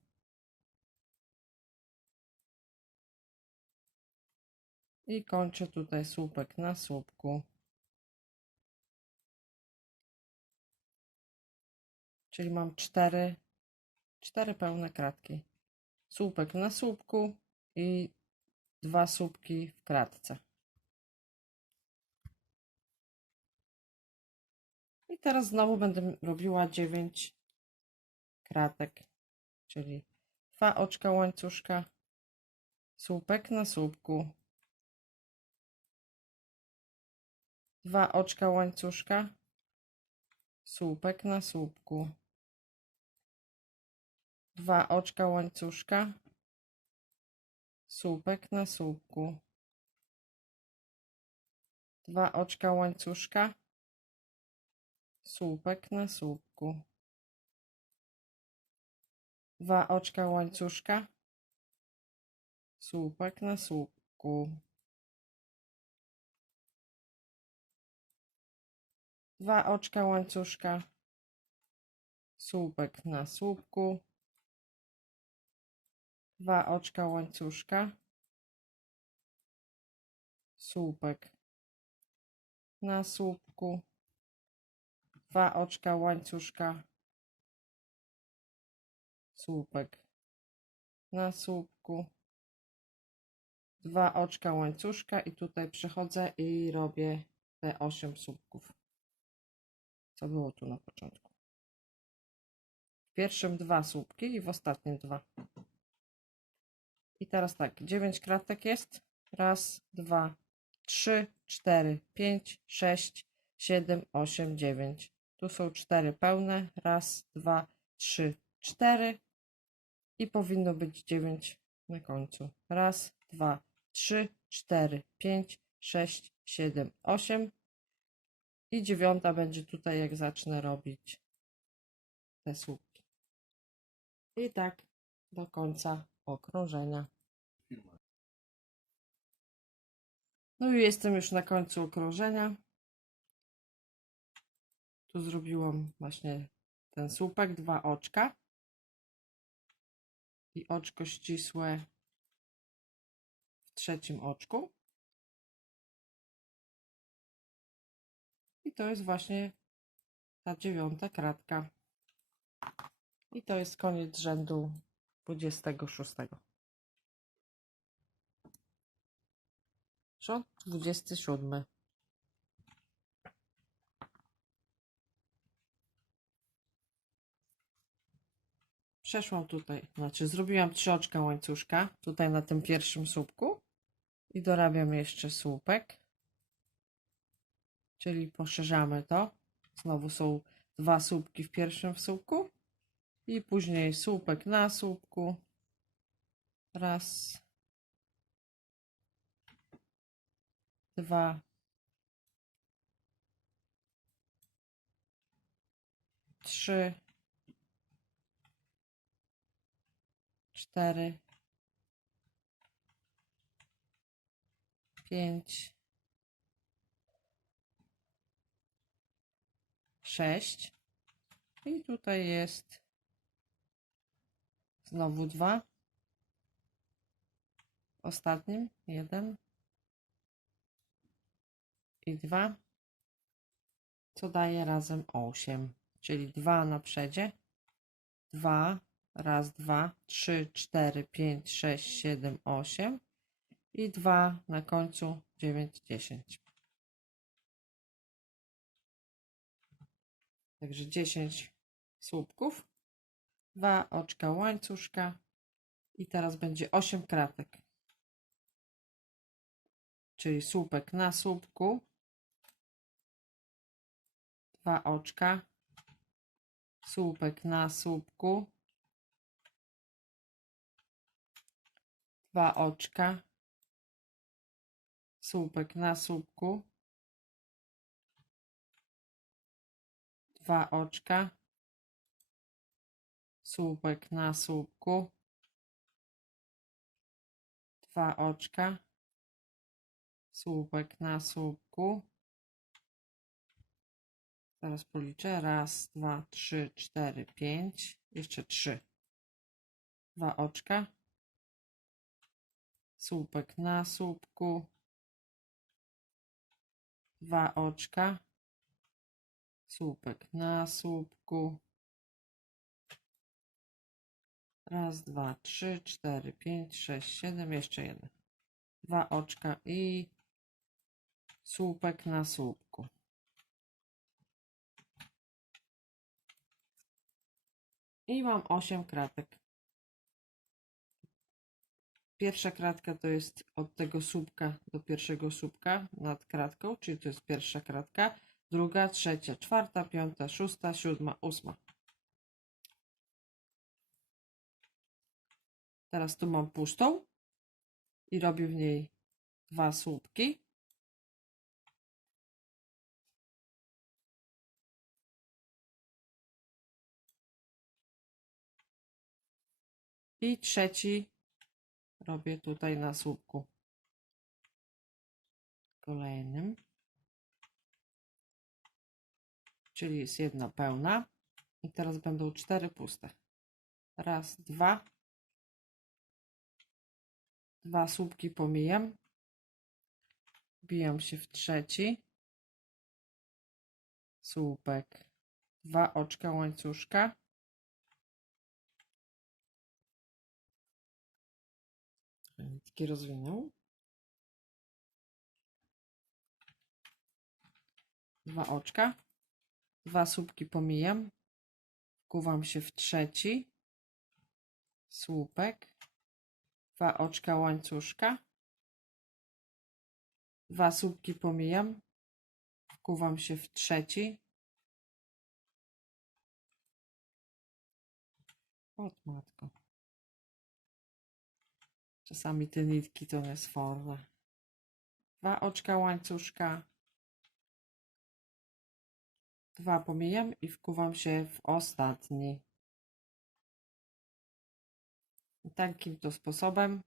I kończę tutaj słupek na słupku. Czyli mam 4 pełne kratki. Słupek na słupku i 2 słupki w kratce. I teraz znowu będę robiła 9 kratek, czyli 2 oczka łańcuszka, słupek na słupku, 2 oczka łańcuszka, słupek na słupku, 2 oczka łańcuszka, słupek na słupku, 2 oczka łańcuszka, słupek na słupku, 2 oczka łańcuszka, słupek na słupku, 2 oczka łańcuszka, słupek na słupku, 2 oczka łańcuszka, słupek na słupku, 2 oczka łańcuszka, słupek na słupku, 2 oczka łańcuszka i tutaj przechodzę i robię te 8 słupków, co było tu na początku. W pierwszym 2 słupki i w ostatnim 2. I teraz tak, 9 kratek jest. Raz, 2, 3, 4, 5, 6, 7, 8, 9. Tu są 4 pełne. Raz, 2, 3, 4 i powinno być 9 na końcu. Raz, 2, 3, 4, 5, 6, 7, 8 i 9 będzie tutaj, jak zacznę robić te słupki. I tak do końca okrążenia. No i jestem już na końcu okrążenia. Tu zrobiłam właśnie ten słupek, 2 oczka i oczko ścisłe w trzecim oczku. I to jest właśnie ta 9 kratka. I to jest koniec rzędu 26. Rząd 27. Przeszłam tutaj, znaczy zrobiłam 3 oczka łańcuszka tutaj na tym pierwszym słupku i dorabiam jeszcze słupek, czyli poszerzamy to. Znowu są 2 słupki w pierwszym słupku i później słupek na słupku. Raz, 2, 3, 4, 5, 6 i tutaj jest znowu 2, w ostatnim 1 i 2, co daje razem 8, czyli 2 na przedzie, 2, raz, 2, 3, 4, 5, 6, 7, 8 i 2 na końcu 9, 10. Także 10 słupków, 2 oczka łańcuszka i teraz będzie 8 kratek. Czyli słupek na słupku, 2 oczka, słupek na słupku, 2 oczka, słupek na słupku, 2 oczka, słupek na słupku, 2 oczka, słupek na słupku. Teraz policzę. Raz, 2, 3, 4, 5. Jeszcze 3. 2 oczka, słupek na słupku, 2 oczka, słupek na słupku. Raz, 2, 3, 4, 5, 6, 7. Jeszcze jeden. 2 oczka i słupek na słupku. I mam 8 kratek. Pierwsza kratka to jest od tego słupka do pierwszego słupka nad kratką, czyli to jest pierwsza kratka. Druga, trzecia, czwarta, piąta, szósta, siódma, ósma. Teraz tu mam pustą i robię w niej 2 słupki. I trzeci robię tutaj na słupku kolejnym. Czyli jest jedna pełna. I teraz będą 4 puste. Raz, 2. 2 słupki pomijam. Wbijam się w trzeci słupek. 2 oczka łańcuszka. Nitki rozwinął. 2 oczka. 2 słupki pomijam. Wkuwam się w trzeci słupek. 2 oczka łańcuszka. 2 słupki pomijam. Wkuwam się w trzeci. Od matko. Czasami te nitki to niesforne. 2 oczka łańcuszka. 2 pomijam i wkuwam się w ostatni. I takim to sposobem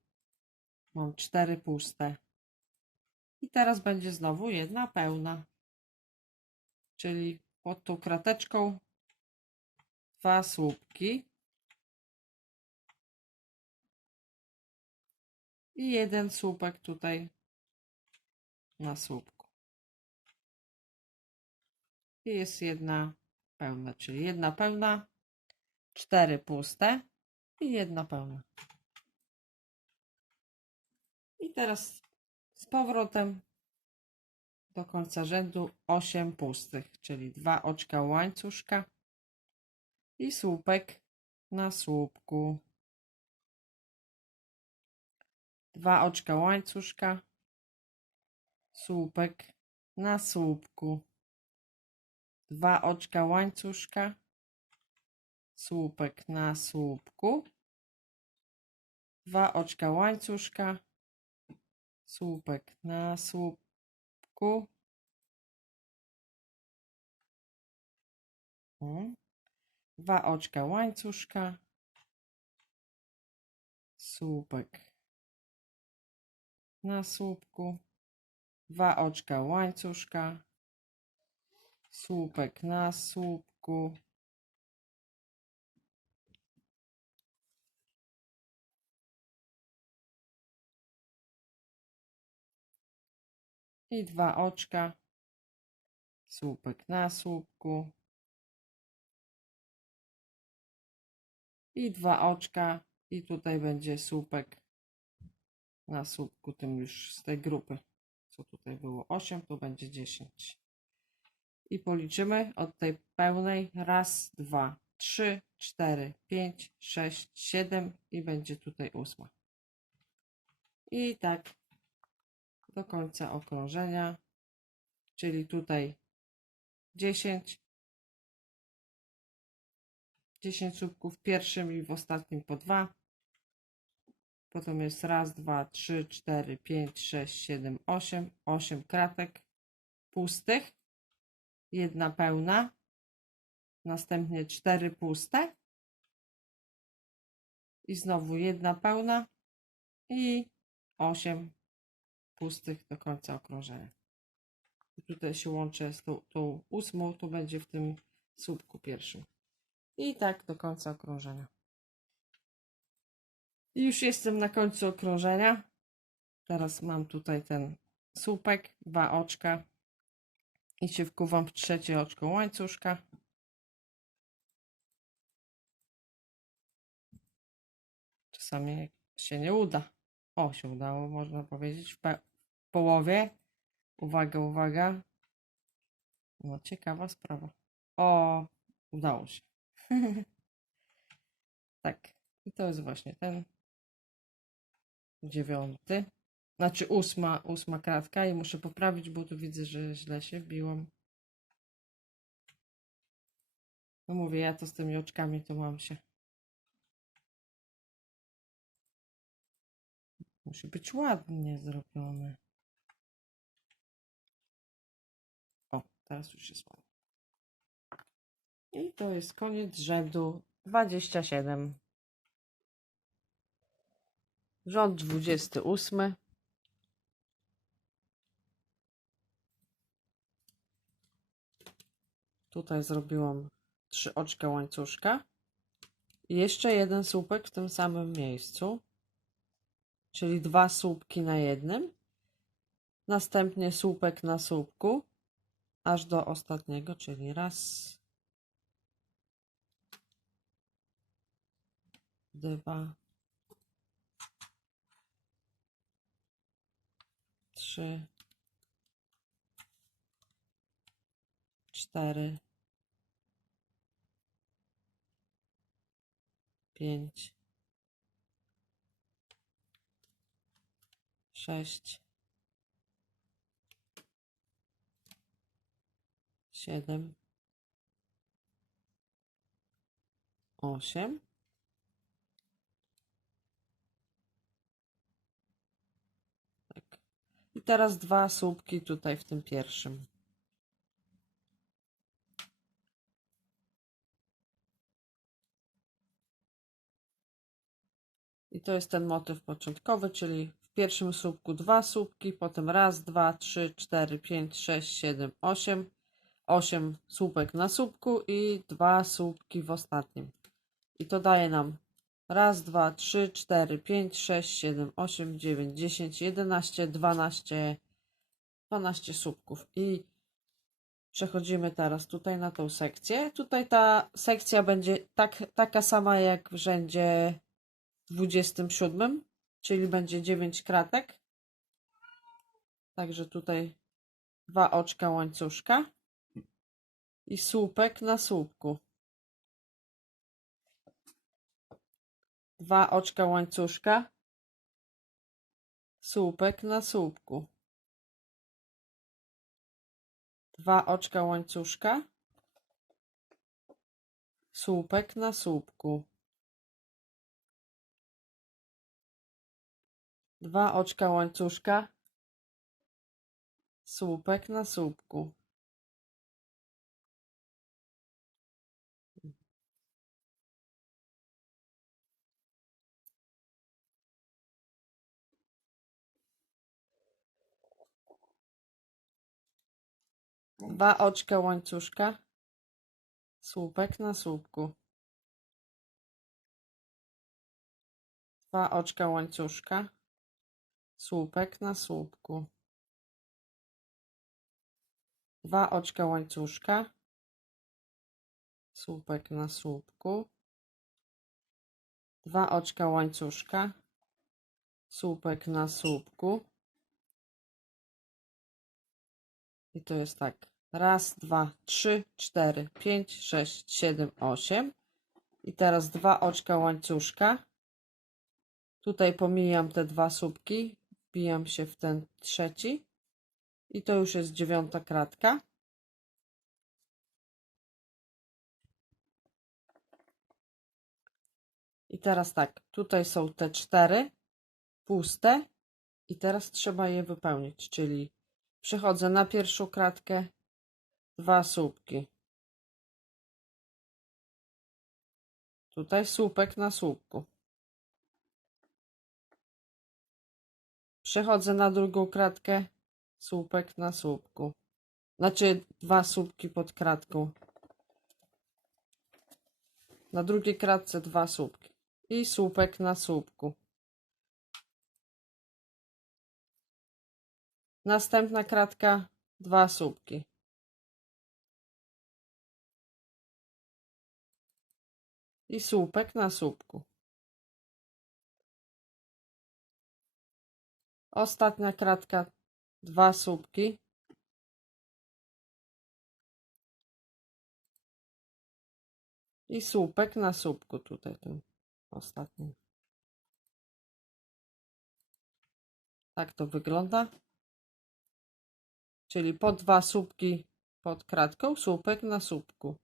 mam 4 puste. I teraz będzie znowu jedna pełna. Czyli pod tą krateczką 2 słupki. I jeden słupek tutaj na słupku. I jest jedna pełna, czyli jedna pełna, 4 puste i jedna pełna. I teraz z powrotem do końca rzędu 8 pustych, czyli 2 oczka łańcuszka i słupek na słupku. 2 oczka łańcuszka, słupek na słupku. 2 oczka łańcuszka, słupek na słupku. 2 oczka łańcuszka, słupek na słupku. 2 oczka łańcuszka, słupek na słupku. 2 oczka łańcuszka, słupek na słupku. I 2 oczka, słupek na słupku. I 2 oczka i tutaj będzie słupek na słupku tym już z tej grupy. Co tutaj było 8, tu będzie 10. I policzymy od tej pełnej. Raz, 2, 3, 4, 5, 6, 7 i będzie tutaj 8. I tak do końca okrążenia, czyli tutaj 10 słupków w pierwszym i w ostatnim po 2. Potem jest raz, 2, 3, 4, 5, 6, 7, 8. 8 kratek pustych, jedna pełna, następnie 4 puste i znowu jedna pełna i 8 pustych do końca okrążenia. I tutaj się łączę z tą 8, to będzie w tym słupku pierwszym. I tak do końca okrążenia. I już jestem na końcu okrążenia. Teraz mam tutaj ten słupek, 2 oczka i się wkuwam w trzecie oczko łańcuszka. Czasami się nie uda. O, się udało, można powiedzieć, w połowie. Uwaga, uwaga. No, ciekawa sprawa. O, udało się. Tak. I to jest właśnie ten 9. Znaczy 8 kratka i muszę poprawić, bo tu widzę, że źle się wbiłam. No mówię, ja to z tymi oczkami to mam się. Musi być ładnie zrobione. O, teraz już jest ładnie. I to jest koniec rzędu 27. Rząd 28. Tutaj zrobiłam 3 oczka łańcuszka. I jeszcze jeden słupek w tym samym miejscu. Czyli 2 słupki na jednym. Następnie słupek na słupku. Aż do ostatniego, czyli raz, 2, 3, 4, 5, 6, 7, 8. Tak. I teraz 2 słupki tutaj w tym pierwszym. I to jest ten motyw początkowy, czyli w pierwszym słupku 2 słupki, potem raz, 2, 3, 4, 5, 6, 7, 8. 8 słupek na słupku i 2 słupki w ostatnim. I to daje nam raz, 2, 3, 4, 5, 6, 7, 8, 9, 10, 11, 12, 12 słupków. I przechodzimy teraz tutaj na tą sekcję. Tutaj ta sekcja będzie taka sama jak w rzędzie 27, czyli będzie 9 kratek. Także tutaj 2 oczka łańcuszka i słupek na słupku. 2 oczka łańcuszka, słupek na słupku. 2 oczka łańcuszka, słupek na słupku. 2 oczka łańcuszka, słupek na słupku. 2 oczka łańcuszka, słupek na słupku, 2 oczka łańcuszka, słupek na słupku, 2 oczka łańcuszka, słupek na słupku, 2 oczka łańcuszka, słupek na słupku. I to jest tak. Raz, dwa, 3, 4, 5, 6, 7, 8. I teraz 2 oczka łańcuszka. Tutaj pomijam te 2 słupki, wbijam się w ten trzeci. I to już jest 9. kratka. I teraz tak, tutaj są te 4 puste i teraz trzeba je wypełnić, czyli przechodzę na pierwszą kratkę, 2 słupki. Tutaj słupek na słupku. Przechodzę na drugą kratkę, słupek na słupku. Znaczy 2 słupki pod kratką. Na drugiej kratce 2 słupki. I słupek na słupku. Następna kratka, 2 słupki. I słupek na słupku. Ostatnia kratka, 2 słupki. I słupek na słupku tutaj, tym ostatnim. Tak to wygląda. Czyli po 2 słupki pod kratką, słupek na słupku.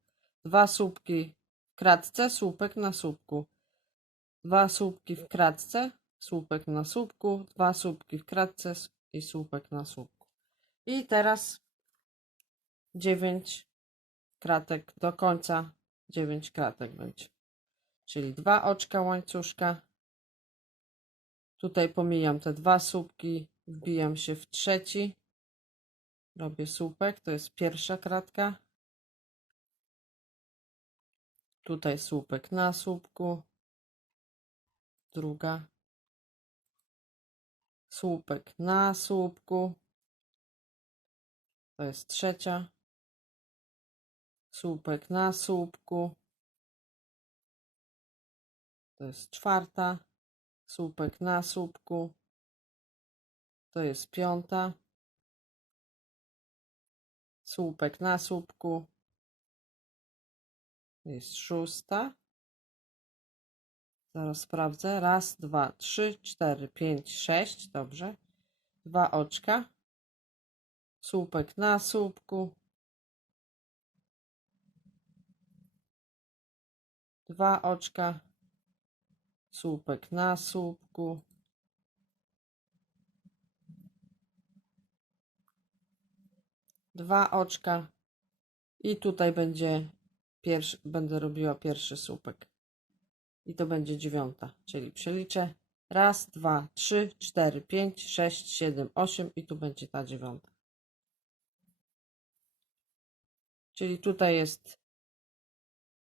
2 słupki w kratce, słupek na słupku. 2 słupki w kratce, słupek na słupku. 2 słupki w kratce i słupek na słupku. I teraz 9 kratek do końca. 9 kratek będzie. Czyli 2 oczka łańcuszka. Tutaj pomijam te 2 słupki, wbijam się w trzeci. Robię słupek, to jest pierwsza kratka. Tutaj słupek na słupku. Druga. Słupek na słupku. To jest trzecia. Słupek na słupku. To jest czwarta. Słupek na słupku. To jest piąta. Słupek na słupku. To jest szósta. Zaraz sprawdzę. Raz, dwa, 3, 4, 5, 6. Dobrze. 2 oczka. Słupek na słupku. 2 oczka. Słupek na słupku. 2 oczka. I tutaj będę robiła pierwszy słupek. I to będzie 9. Czyli przeliczę. Raz, 2, 3, 4, 5, 6, 7, 8 i tu będzie ta 9. Czyli tutaj jest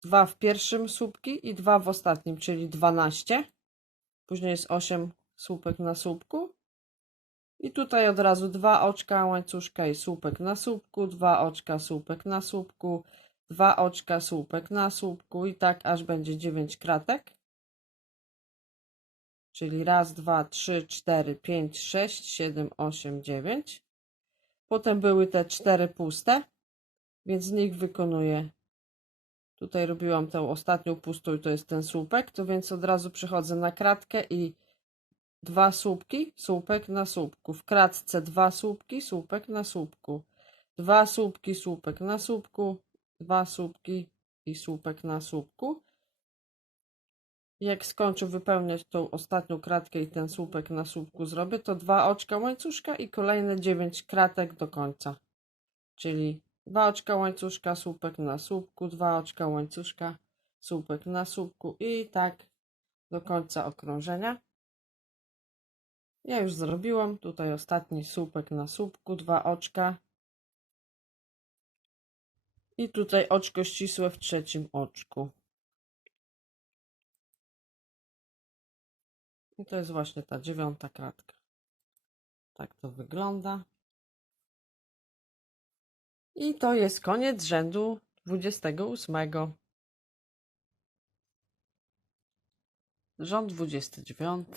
2 w pierwszym słupki i 2 w ostatnim, czyli 12. Później jest 8 słupek na słupku. I tutaj od razu 2 oczka łańcuszka i słupek na słupku, 2 oczka, słupek na słupku, 2 oczka, słupek na słupku i tak aż będzie 9 kratek. Czyli raz, 2, 3, 4, 5, 6, 7, 8, 9. Potem były te 4 puste, więc z nich wykonuję. Tutaj robiłam tę ostatnią pustą i to jest ten słupek, to więc od razu przechodzę na kratkę i 2 słupki, słupek na słupku. W kratce 2 słupki, słupek na słupku. 2 słupki, słupek na słupku. 2 słupki i słupek na słupku. Jak skończę wypełniać tą ostatnią kratkę i ten słupek na słupku zrobię, to 2 oczka łańcuszka i kolejne 9 kratek do końca. Czyli 2 oczka łańcuszka, słupek na słupku, 2 oczka łańcuszka, słupek na słupku i tak do końca okrążenia. Ja już zrobiłam tutaj ostatni słupek na słupku, 2 oczka. I tutaj oczko ścisłe w trzecim oczku. I to jest właśnie ta 9. kratka. Tak to wygląda. I to jest koniec rzędu 28. Rząd 29.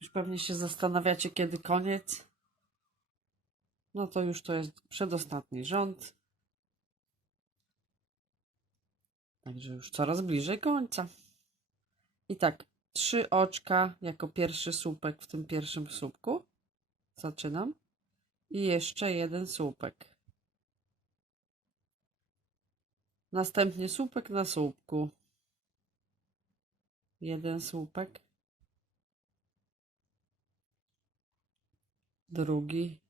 Już pewnie się zastanawiacie, kiedy koniec. No to już to jest przedostatni rząd. Także już coraz bliżej końca. I tak, 3 oczka jako pierwszy słupek w tym pierwszym słupku. Zaczynam. I jeszcze jeden słupek. Następnie słupek na słupku. Jeden słupek. Drugi.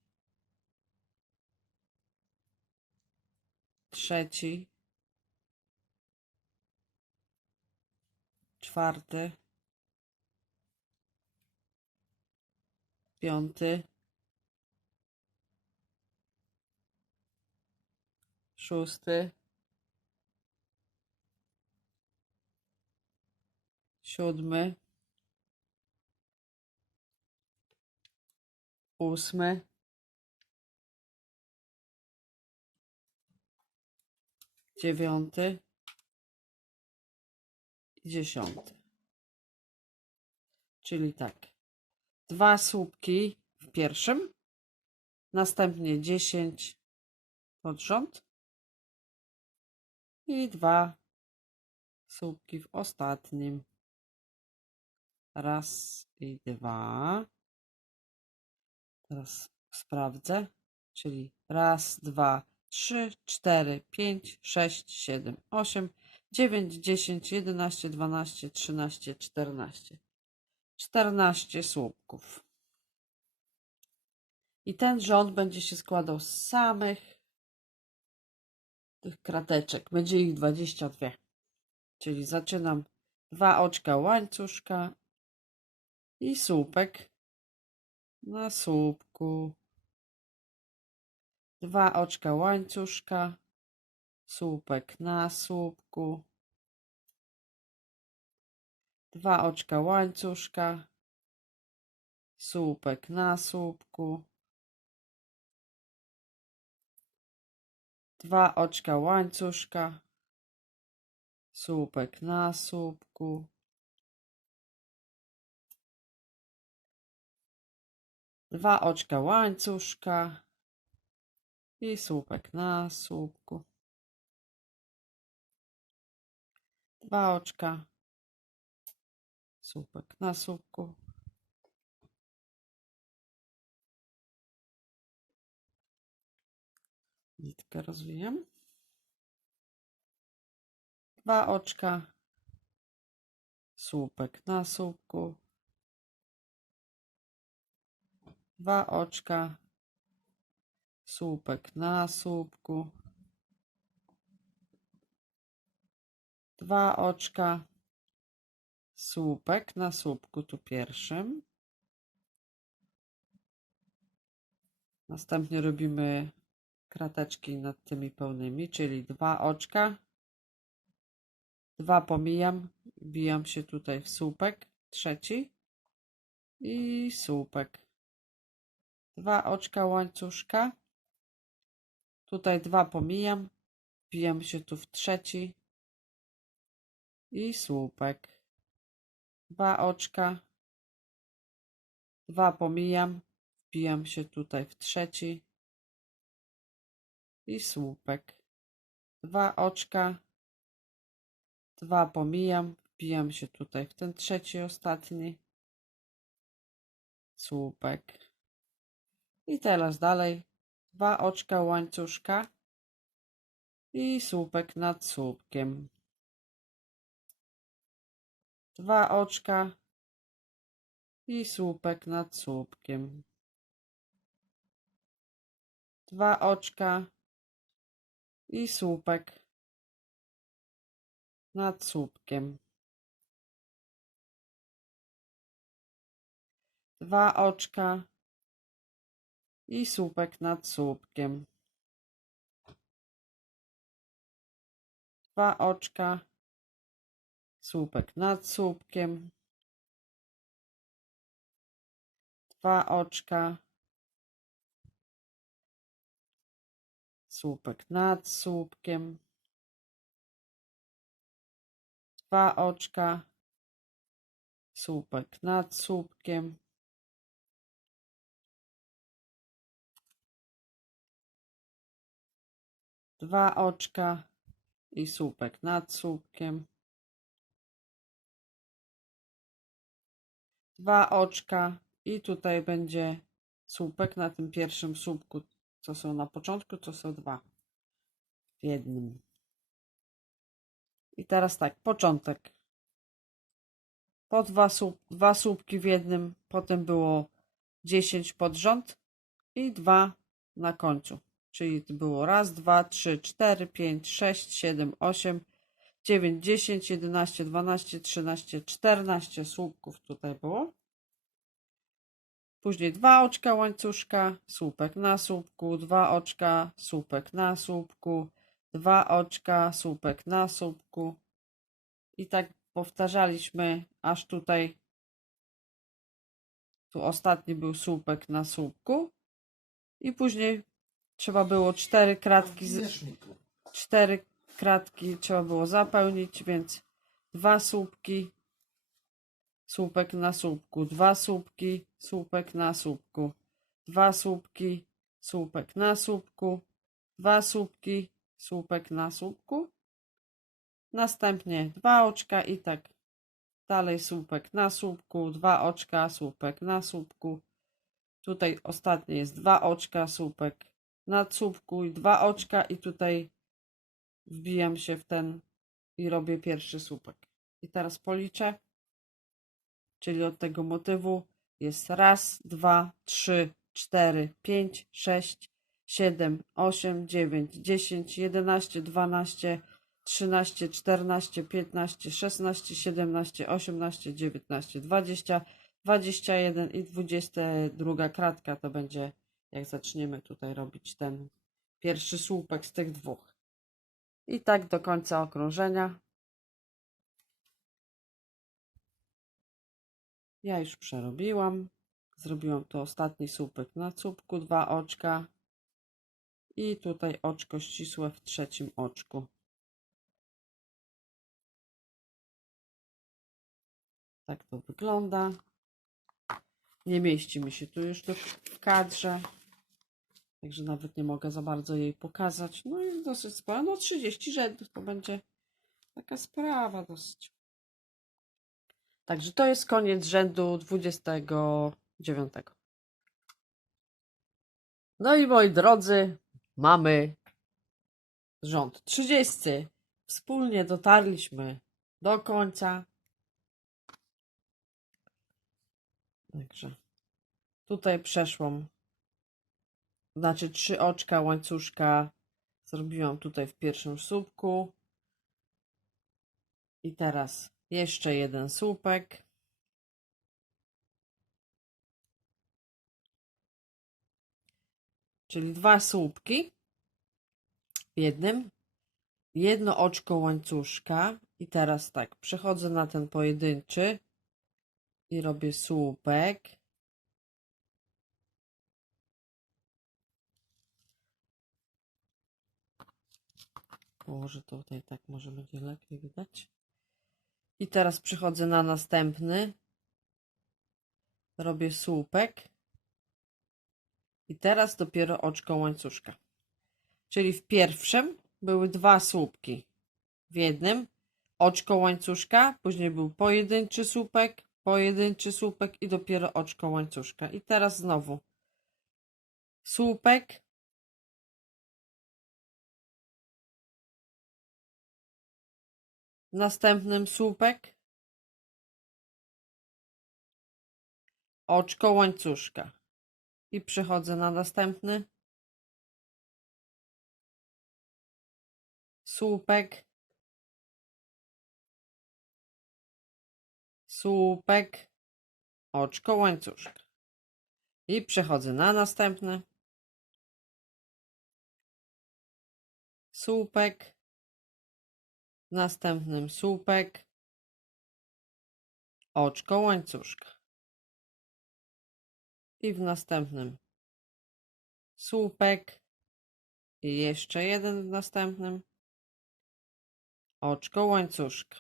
Trzeci. Czwarty. Piąty. Szósty. Siódmy. Ósmy. Dziewiąty. I 10. Czyli tak. 2 słupki w pierwszym. Następnie 10 pod rząd. I 2 słupki w ostatnim. Raz i 2. Teraz sprawdzę. Czyli raz, 2, 3, 4, 5, 6, 7, 8, 9, 10, 11, 12, 13, 14. 14 słupków. I ten rząd będzie się składał z samych tych krateczek. Będzie ich 22. Czyli zaczynam 2 oczka łańcuszka i słupek na słupku. 2 oczka łańcuszka, słupek na słupku. 2 oczka łańcuszka, słupek na słupku. 2 oczka łańcuszka, słupek na słupku. 2 oczka łańcuszka i słupek na słupku. 2 oczka, słupek na słupku. Nitkę rozwijam. 2 oczka, słupek na słupku. 2 oczka, słupek na słupku. 2 oczka, słupek na słupku tu pierwszym. Następnie robimy krateczki nad tymi pełnymi, czyli 2 oczka, 2 pomijam, wbijam się tutaj w słupek, trzeci i słupek. 2 oczka łańcuszka, tutaj 2 pomijam, wbijam się tu w trzeci i słupek. 2 oczka, 2 pomijam, wbijam się tutaj w trzeci i słupek. 2 oczka, 2 pomijam, wbijam się tutaj w ten trzeci, ostatni słupek. I teraz dalej 2 oczka łańcuszka i słupek nad słupkiem. 2 oczka i słupek nad słupkiem. 2 oczka i słupek nad słupkiem. 2 oczka i słupek nad słupkiem. 2 oczka, słupek nad słupkiem, 2 oczka, słupek nad słupkiem, 2 oczka, słupek nad słupkiem, 2 oczka i słupek nad słupkiem, 2 oczka i tutaj będzie słupek na tym pierwszym słupku, co są na początku, to są 2 w jednym. I teraz tak, początek. Po 2 słupki w jednym, potem było 10 pod rząd i 2 na końcu. Czyli to było raz, 2, 3, 4, 5, 6, 7, 8, 9, 10, 11, 12, 13, 14 słupków tutaj było. Później 2 oczka łańcuszka, słupek na słupku, 2 oczka, słupek na słupku, 2 oczka, słupek na słupku. I tak powtarzaliśmy, aż tutaj, tu ostatni był słupek na słupku. I później trzeba było 4 kratki trzeba było zapełnić, więc 2 słupki, słupek na słupku, 2 słupki, słupek na słupku, 2 słupki, słupek na słupku, 2 słupki, słupek na słupku, następnie 2 oczka i tak dalej, słupek na słupku, 2 oczka, słupek na słupku, tutaj ostatnie jest 2 oczka, słupek na słupku i 2 oczka i tutaj wbijam się w ten i robię pierwszy słupek. I teraz policzę. Czyli od tego motywu jest raz, 2, 3, 4, 5, 6, 7, 8, 9, 10, 11, 12, 13, 14, 15, 16, 17, 18, 19, 20, 21 i 22 kratka to będzie, jak zaczniemy tutaj robić ten pierwszy słupek z tych dwóch. I tak do końca okrążenia. Ja już przerobiłam. Zrobiłam tu ostatni słupek na słupku, 2 oczka i tutaj oczko ścisłe w trzecim oczku. Tak to wygląda. Nie mieści mi się tu już w kadrze, także nawet nie mogę za bardzo jej pokazać. No i dosyć sporo, no 30 rzędów to będzie taka sprawa dosyć. Także to jest koniec rzędu 29. No i moi drodzy, mamy rząd 30. Wspólnie dotarliśmy do końca. Także tutaj przeszłam, znaczy 3 oczka łańcuszka zrobiłam tutaj w pierwszym słupku. I teraz jeszcze jeden słupek. Czyli 2 słupki w jednym. Jedno oczko łańcuszka. I teraz tak, przechodzę na ten pojedynczy i robię słupek. Położę to tutaj, tak może będzie lepiej widać. I teraz przechodzę na następny. Robię słupek. I teraz dopiero oczko łańcuszka. Czyli w pierwszym były 2 słupki w jednym, oczko łańcuszka, później był pojedynczy słupek i dopiero oczko łańcuszka. I teraz znowu słupek, w następnym słupek, oczko łańcuszka i przechodzę na następny słupek, słupek, oczko łańcuszka i przechodzę na następny słupek, w następnym słupek, oczko łańcuszka i w następnym słupek i jeszcze jeden w następnym, oczko łańcuszka.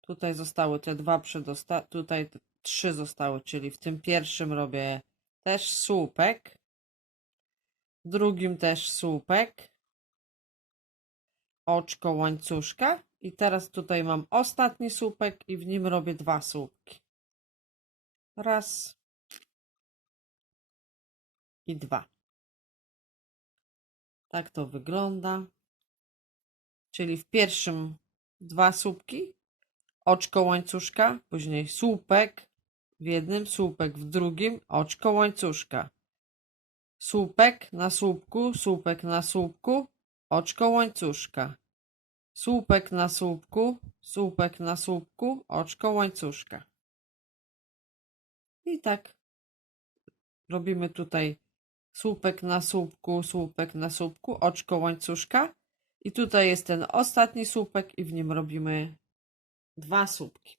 Tutaj zostały te dwa tutaj 3 zostały, czyli w tym pierwszym robię też słupek, w drugim też słupek, oczko łańcuszka i teraz tutaj mam ostatni słupek i w nim robię 2 słupki. Raz i 2. Tak to wygląda. Czyli w pierwszym 2 słupki, oczko łańcuszka, później słupek w jednym, słupek w drugim, oczko łańcuszka. Słupek na słupku, słupek na słupku, oczko łańcuszka. Słupek na słupku, słupek na słupku, oczko łańcuszka. I tak robimy tutaj słupek na słupku, słupek na słupku, oczko łańcuszka. I tutaj jest ten ostatni słupek i w nim robimy 2 słupki.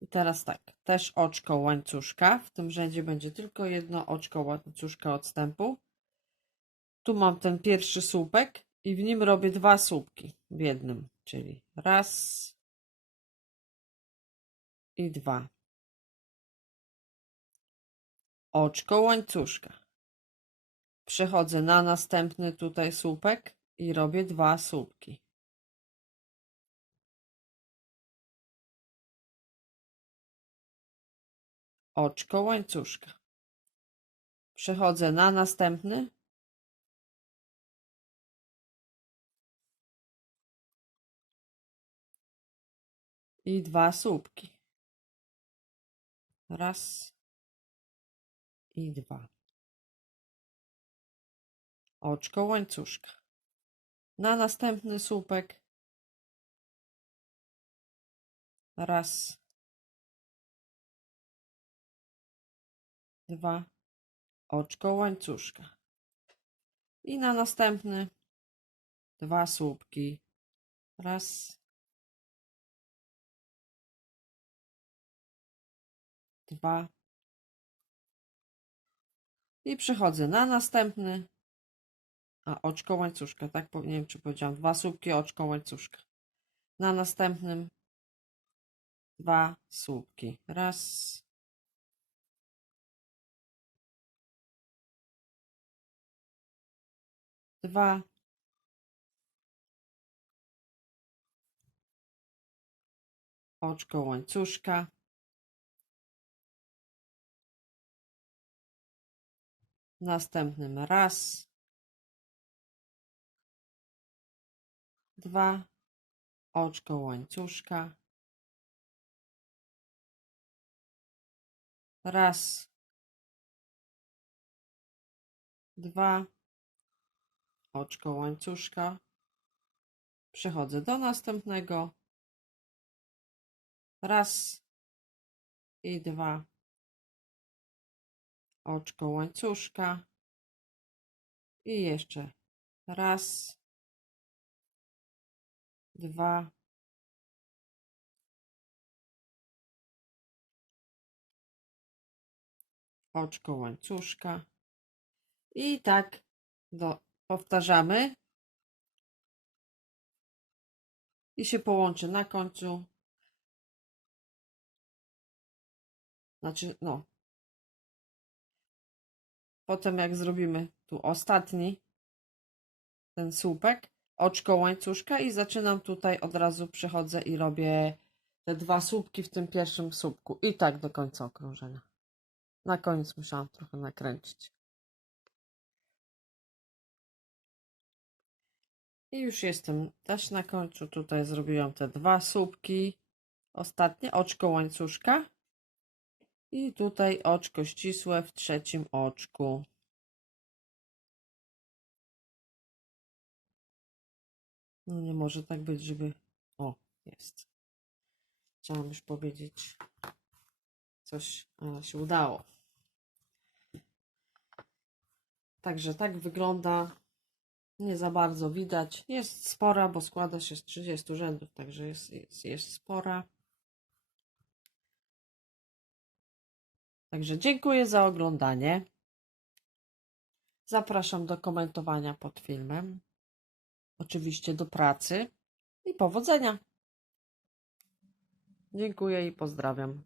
I teraz tak, też oczko łańcuszka. W tym rzędzie będzie tylko jedno oczko łańcuszka odstępu. Tu mam ten pierwszy słupek i w nim robię 2 słupki w jednym, czyli raz i 2. Oczko łańcuszka. Przechodzę na następny tutaj słupek i robię 2 słupki. Oczko łańcuszka. Przechodzę na następny i 2 słupki. Raz i 2. Oczko łańcuszka. Na następny słupek raz, 2, oczko łańcuszka. I na następny 2 słupki. Raz, 2. I przechodzę na następny. A oczko łańcuszka, tak? Nie wiem, czy powiedziałam. 2 słupki, oczko łańcuszka. Na następnym 2 słupki. Raz, 2. Oczko łańcuszka. Następnym raz, 2, oczko łańcuszka. Raz, 2, oczko łańcuszka. Przechodzę do następnego. Raz i 2, oczko łańcuszka. I jeszcze raz, 2, oczko łańcuszka. I tak powtarzamy. I się połączy na końcu. Znaczy, no. Potem jak zrobimy tu ostatni ten słupek, oczko łańcuszka i zaczynam tutaj od razu przechodzę i robię te 2 słupki w tym pierwszym słupku. I tak do końca okrążenia. Na koniec musiałam trochę nakręcić. I już jestem też na końcu. Tutaj zrobiłam te 2 słupki. Ostatnie oczko łańcuszka. I tutaj oczko ścisłe w trzecim oczku. No nie może tak być, żeby... O, jest. Chciałam już powiedzieć coś, ale się udało. Także tak wygląda Nie za bardzo widać. Jest spora, bo składa się z 30 rzędów, także jest spora. Także dziękuję za oglądanie. Zapraszam do komentowania pod filmem. Oczywiście do pracy i powodzenia. Dziękuję i pozdrawiam.